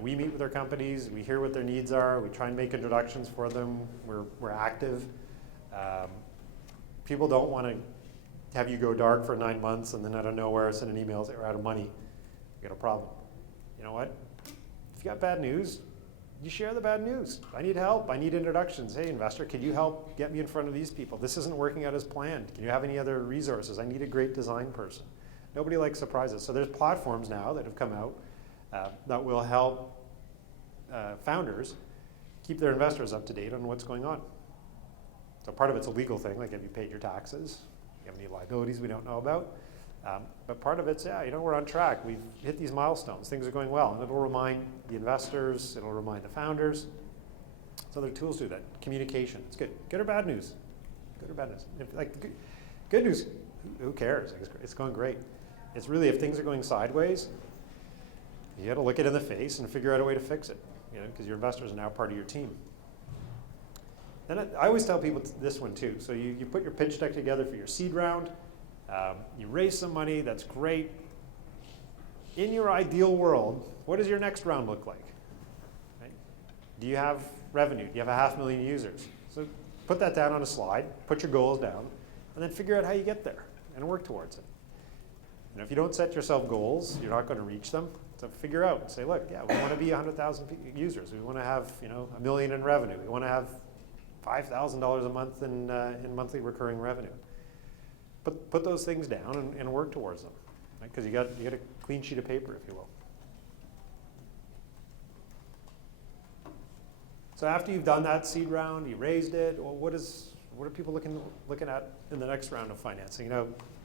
We meet with our companies. We hear what their needs are. We try and make introductions for them. We're active. People don't want to have you go dark for 9 months and then out of nowhere send an email saying we're out of money. We got a problem. You know what? If you got bad news, you share the bad news. I need help. I need introductions. Hey, investor, can you help get me in front of these people? This isn't working out as planned. Can you have any other resources? I need a great design person. Nobody likes surprises. So there's platforms now that have come out that will help founders keep their investors up to date on what's going on. So part of it's a legal thing, like have you paid your taxes? You have any liabilities we don't know about? But part of it's, we're on track. We've hit these milestones. Things are going well. And it'll remind the investors. It'll remind the founders. So other tools do that. Communication. It's good. Good or bad news? Good or bad news? Good news, who cares? It's going great. It's really, if things are going sideways, you got to look it in the face and figure out a way to fix it, because your investors are now part of your team. Then I always tell people this one too. So you put your pitch deck together for your seed round. You raise some money, that's great. In your ideal world, what does your next round look like? Right? Do you have revenue? Do you have 500,000 users? So put that down on a slide, put your goals down, and then figure out how you get there and work towards it. If you don't set yourself goals, you're not going to reach them. So figure out and say, look, we want to be 100,000 users. We want to have $1 million in revenue. We want to have $5,000 a month in monthly recurring revenue. Put those things down and work towards them, because right? you got a clean sheet of paper, if you will. So after you've done that seed round, you raised it. Well, what are people looking at in the next round of financing?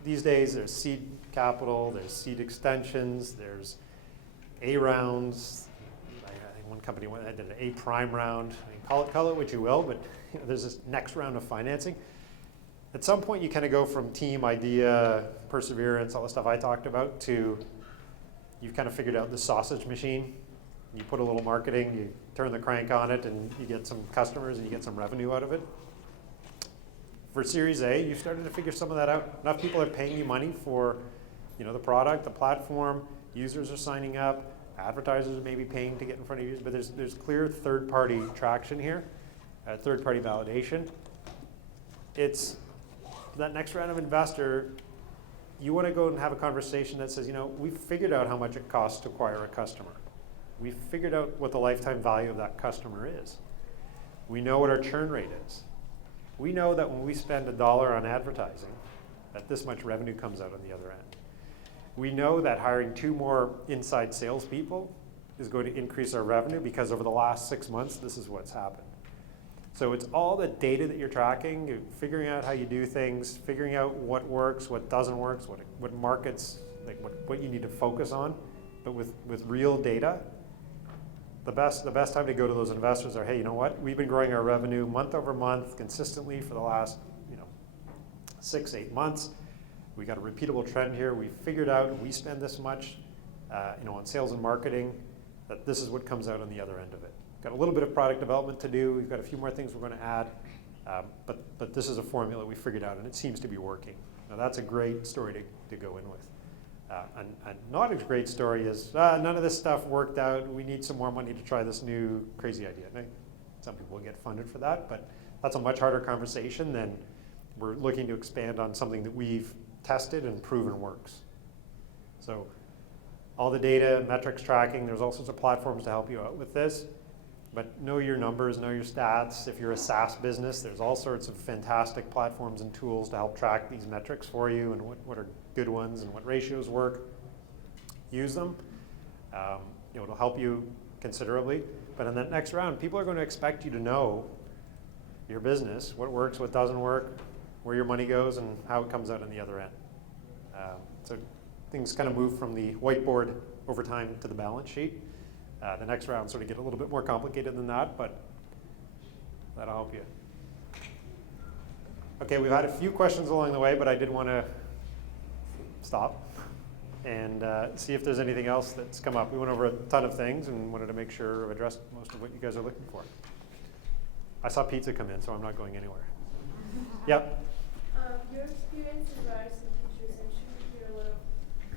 These days there's seed capital, there's seed extensions, there's A rounds. I think one company did an A prime round. Call it what you will, but there's this next round of financing. At some point, you kind of go from team, idea, perseverance, all the stuff I talked about, to you've kind of figured out the sausage machine. You put a little marketing, you turn the crank on it, and you get some customers and you get some revenue out of it. For Series A, you started to figure some of that out. Enough people are paying you money for the product, the platform, users are signing up, advertisers are maybe paying to get in front of users, but there's clear third-party traction here, third-party validation. It's that next round of investor, you want to go and have a conversation that says, we've figured out how much it costs to acquire a customer. We've figured out what the lifetime value of that customer is. We know what our churn rate is. We know that when we spend $1 on advertising, that this much revenue comes out on the other end. We know that hiring 2 more inside salespeople is going to increase our revenue, because over the last 6 months, this is what's happened. So it's all the data that you're tracking, figuring out how you do things, figuring out what works, what doesn't work, what markets, what you need to focus on, but with real data. The best time to go to those investors are, hey, you know what? We've been growing our revenue month over month consistently for the last 6-8 months. We got a repeatable trend here. We figured out we spend this much on sales and marketing, that this is what comes out on the other end of it. Got a little bit of product development to do. We've got a few more things we're going to add, but this is a formula we figured out, and it seems to be working. Now that's a great story to go in with. And not a great story is, none of this stuff worked out. We need some more money to try this new crazy idea. Now, some people will get funded for that, but that's a much harder conversation than we're looking to expand on something that we've tested and proven works. So all the data, metrics tracking, there's all sorts of platforms to help you out with this. But know your numbers, know your stats. If you're a SaaS business, there's all sorts of fantastic platforms and tools to help track these metrics for you and what are good ones and what ratios work. Use them. It'll help you considerably. But in that next round, people are going to expect you to know your business, what works, what doesn't work, where your money goes, and how it comes out on the other end. So things kind of move from the whiteboard over time to the balance sheet. The next round sort of get a little bit more complicated than that, but that'll help you. Okay, we've had a few questions along the way, but I did want to stop and see if there's anything else that's come up. We went over a ton of things and wanted to make sure we addressed most of what you guys are looking for. I saw pizza come in, so I'm not going anywhere. Yep. Your experience in various features, I'm sure you hear a lot of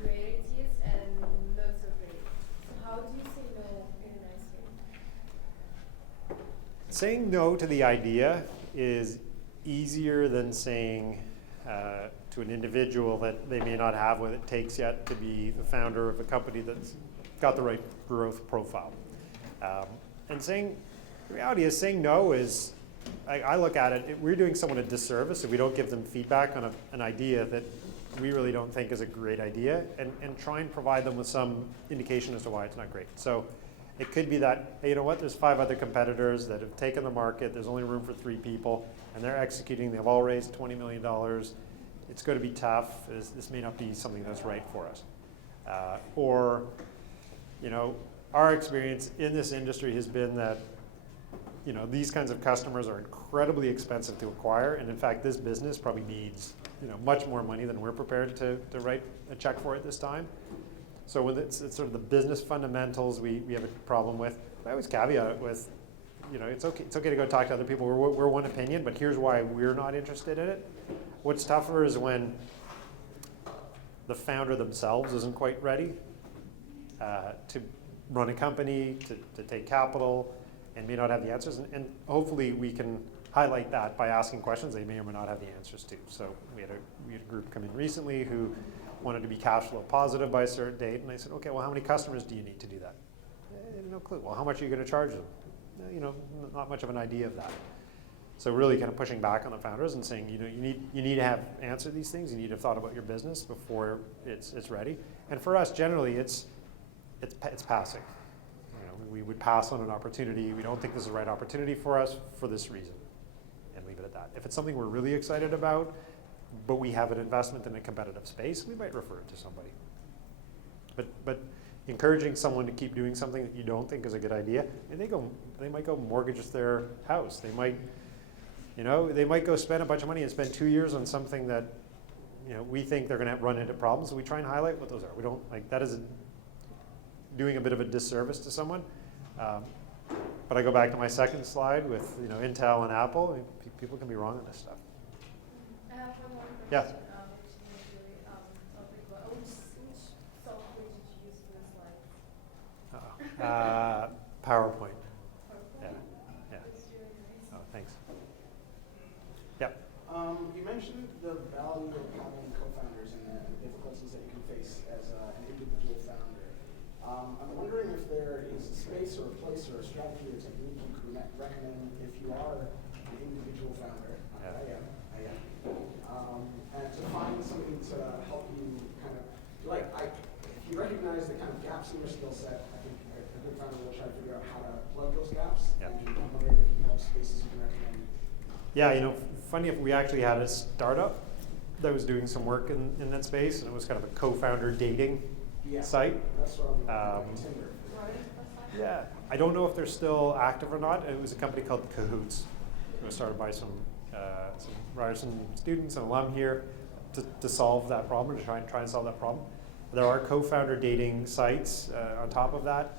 great ideas and lots of great. So how do you say no in a nice way? Saying no to the idea is easier than saying to an individual that they may not have what it takes yet to be the founder of a company that's got the right growth profile. And the reality is saying no is, I look at it, we're doing someone a disservice if we don't give them feedback on an idea that we really don't think is a great idea and try and provide them with some indication as to why it's not great. So it could be that, hey, you know what, there's 5 other competitors that have taken the market, there's only room for 3 people, and they're executing, they've all raised $20 million. It's going to be tough, this may not be something that's right for us. Or, our experience in this industry has been that these kinds of customers are incredibly expensive to acquire, and in fact, this business probably needs much more money than we're prepared to write a check for at this time. So when it's sort of the business fundamentals we have a problem with, I always caveat it with, it's okay to go talk to other people. We're one opinion, but here's why we're not interested in it. What's tougher is when the founder themselves isn't quite ready to run a company, to take capital, and may not have the answers. And hopefully we can highlight that by asking questions they may or may not have the answers to. So we had a group come in recently who wanted to be cash flow positive by a certain date, and I said, okay, well, how many customers do you need to do that? No clue. Well, how much are you going to charge them? Not much of an idea of that. So really kind of pushing back on the founders and saying, you need to have answered these things. You need to have thought about your business before it's ready. And for us, generally, it's passing. We would pass on an opportunity. We don't think this is the right opportunity for us for this reason, and leave it at that. If it's something we're really excited about, but we have an investment in a competitive space, we might refer it to somebody. But encouraging someone to keep doing something that you don't think is a good idea, and they might go mortgage their house. They might go spend a bunch of money and spend 2 years on something that we think they're going to run into problems. So we try and highlight what those are. We don't that is doing a bit of a disservice to someone. But I go back to my second slide with Intel and Apple. People can be wrong on this stuff. I have one more question. Yeah. Which is really topical. Which software did you use for the slides? PowerPoint. PowerPoint? Yeah. It's really nice. Oh, thanks. Yep. You mentioned the value of having co-founders and the difficulties that you can face as an individual founder. I'm wondering if there is a space or a place or a strategy or technique you could recommend if you are an individual founder. Yeah. I am. And to find somebody to help you kind of, if you recognize the kind of gaps in your skill set, I think a good founder will try to figure out how to plug those gaps. Yeah. And I'm wondering if you have spaces you can recommend. Yeah, funny if we actually had a startup that was doing some work in that space, and it was kind of a co-founder dating site. That's what I'm looking Tinder. Yeah, I don't know if they're still active or not. It was a company called Cahoots. It was started by some Ryerson students and alum here to solve that problem, to try and solve that problem. There are co-founder dating sites on top of that.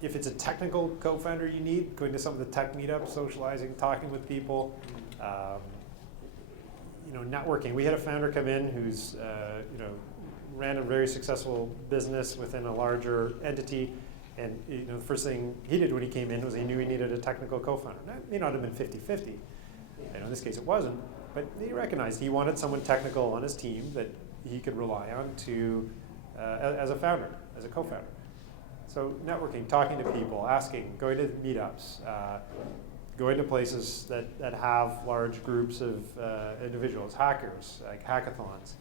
If it's a technical co-founder you need, going to some of the tech meetups, socializing, talking with people, networking. We had a founder come in who's ran a very successful business within a larger entity, and the first thing he did when he came in was he knew he needed a technical co-founder. That may not have been 50-50. In this case it wasn't, but he recognized he wanted someone technical on his team that he could rely on to as a founder, as a co-founder. So networking, talking to people, asking, going to meetups, going to places that have large groups of individuals, hackers, like hackathons.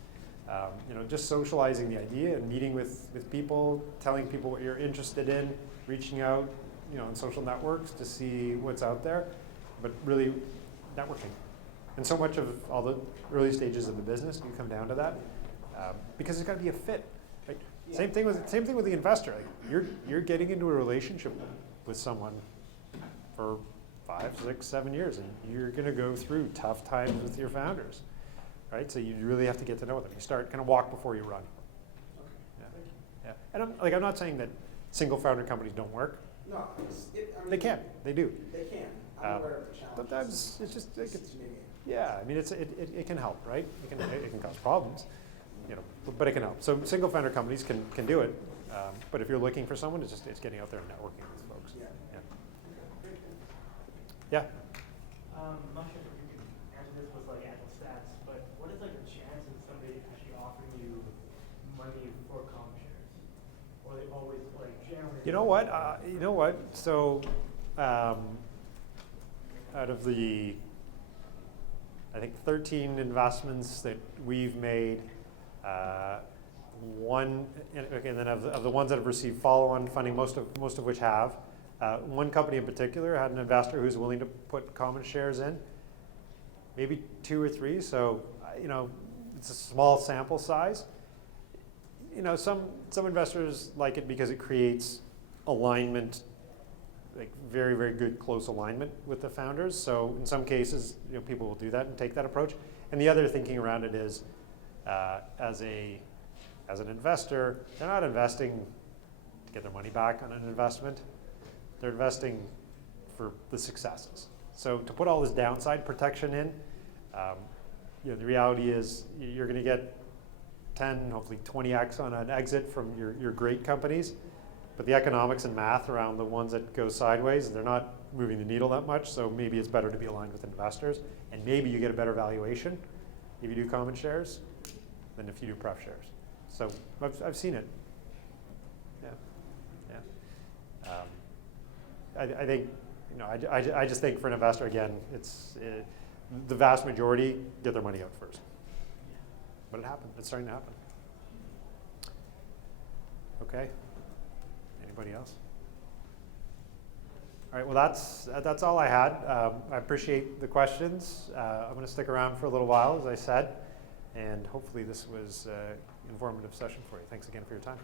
Just socializing the idea and meeting with people, telling people what you're interested in, reaching out, on social networks to see what's out there, but really networking. And so much of all the early stages of the business can come down to that, because it's got to be a fit. Right? Yeah. Same thing with the investor. Like you're getting into a relationship with someone for 5, 6, 7 years, and you're going to go through tough times with your founders, right? So you really have to get to know them. You start kind of walk before you run. Okay. Yeah. And I'm not saying that single founder companies don't work. No, They can. They do. They can. I'm aware of the challenges. Sometimes it's just like It's maybe- yeah. I mean, it can help, right? It can cause problems, but it can help. So single founder companies can do it, but if you're looking for someone, it's getting out there and networking with folks. Yeah. Yeah. I'm not sure if you can answer this with like actual stats, but what is like the chance of somebody actually offering you money for common shares? Or they always like generally? You know what? So, out of the, I think 13 investments that we've made, one, and then of the ones that have received follow-on funding, most of which have, one company in particular had an investor who's willing to put common shares in, maybe 2 or 3. So, it's a small sample size. Some investors like it because it creates alignment, like very, very good close alignment with the founders. So in some cases, people will do that and take that approach. And the other thinking around it is, as an investor, they're not investing to get their money back on an investment. They're investing for the successes. So to put all this downside protection in, the reality is you're going to get 10, hopefully 20x on an exit from your great companies, but the economics and math around the ones that go sideways, they're not moving the needle that much, so maybe it's better to be aligned with investors, and maybe you get a better valuation if you do common shares than if you do pref shares. So I've seen it. Yeah. I think, I just think for an investor, again, the vast majority get their money out first. But it happened. It's starting to happen. Okay. Anybody else? All right. Well, that's all I had. I appreciate the questions. I'm going to stick around for a little while, as I said, and hopefully this was an informative session for you. Thanks again for your time.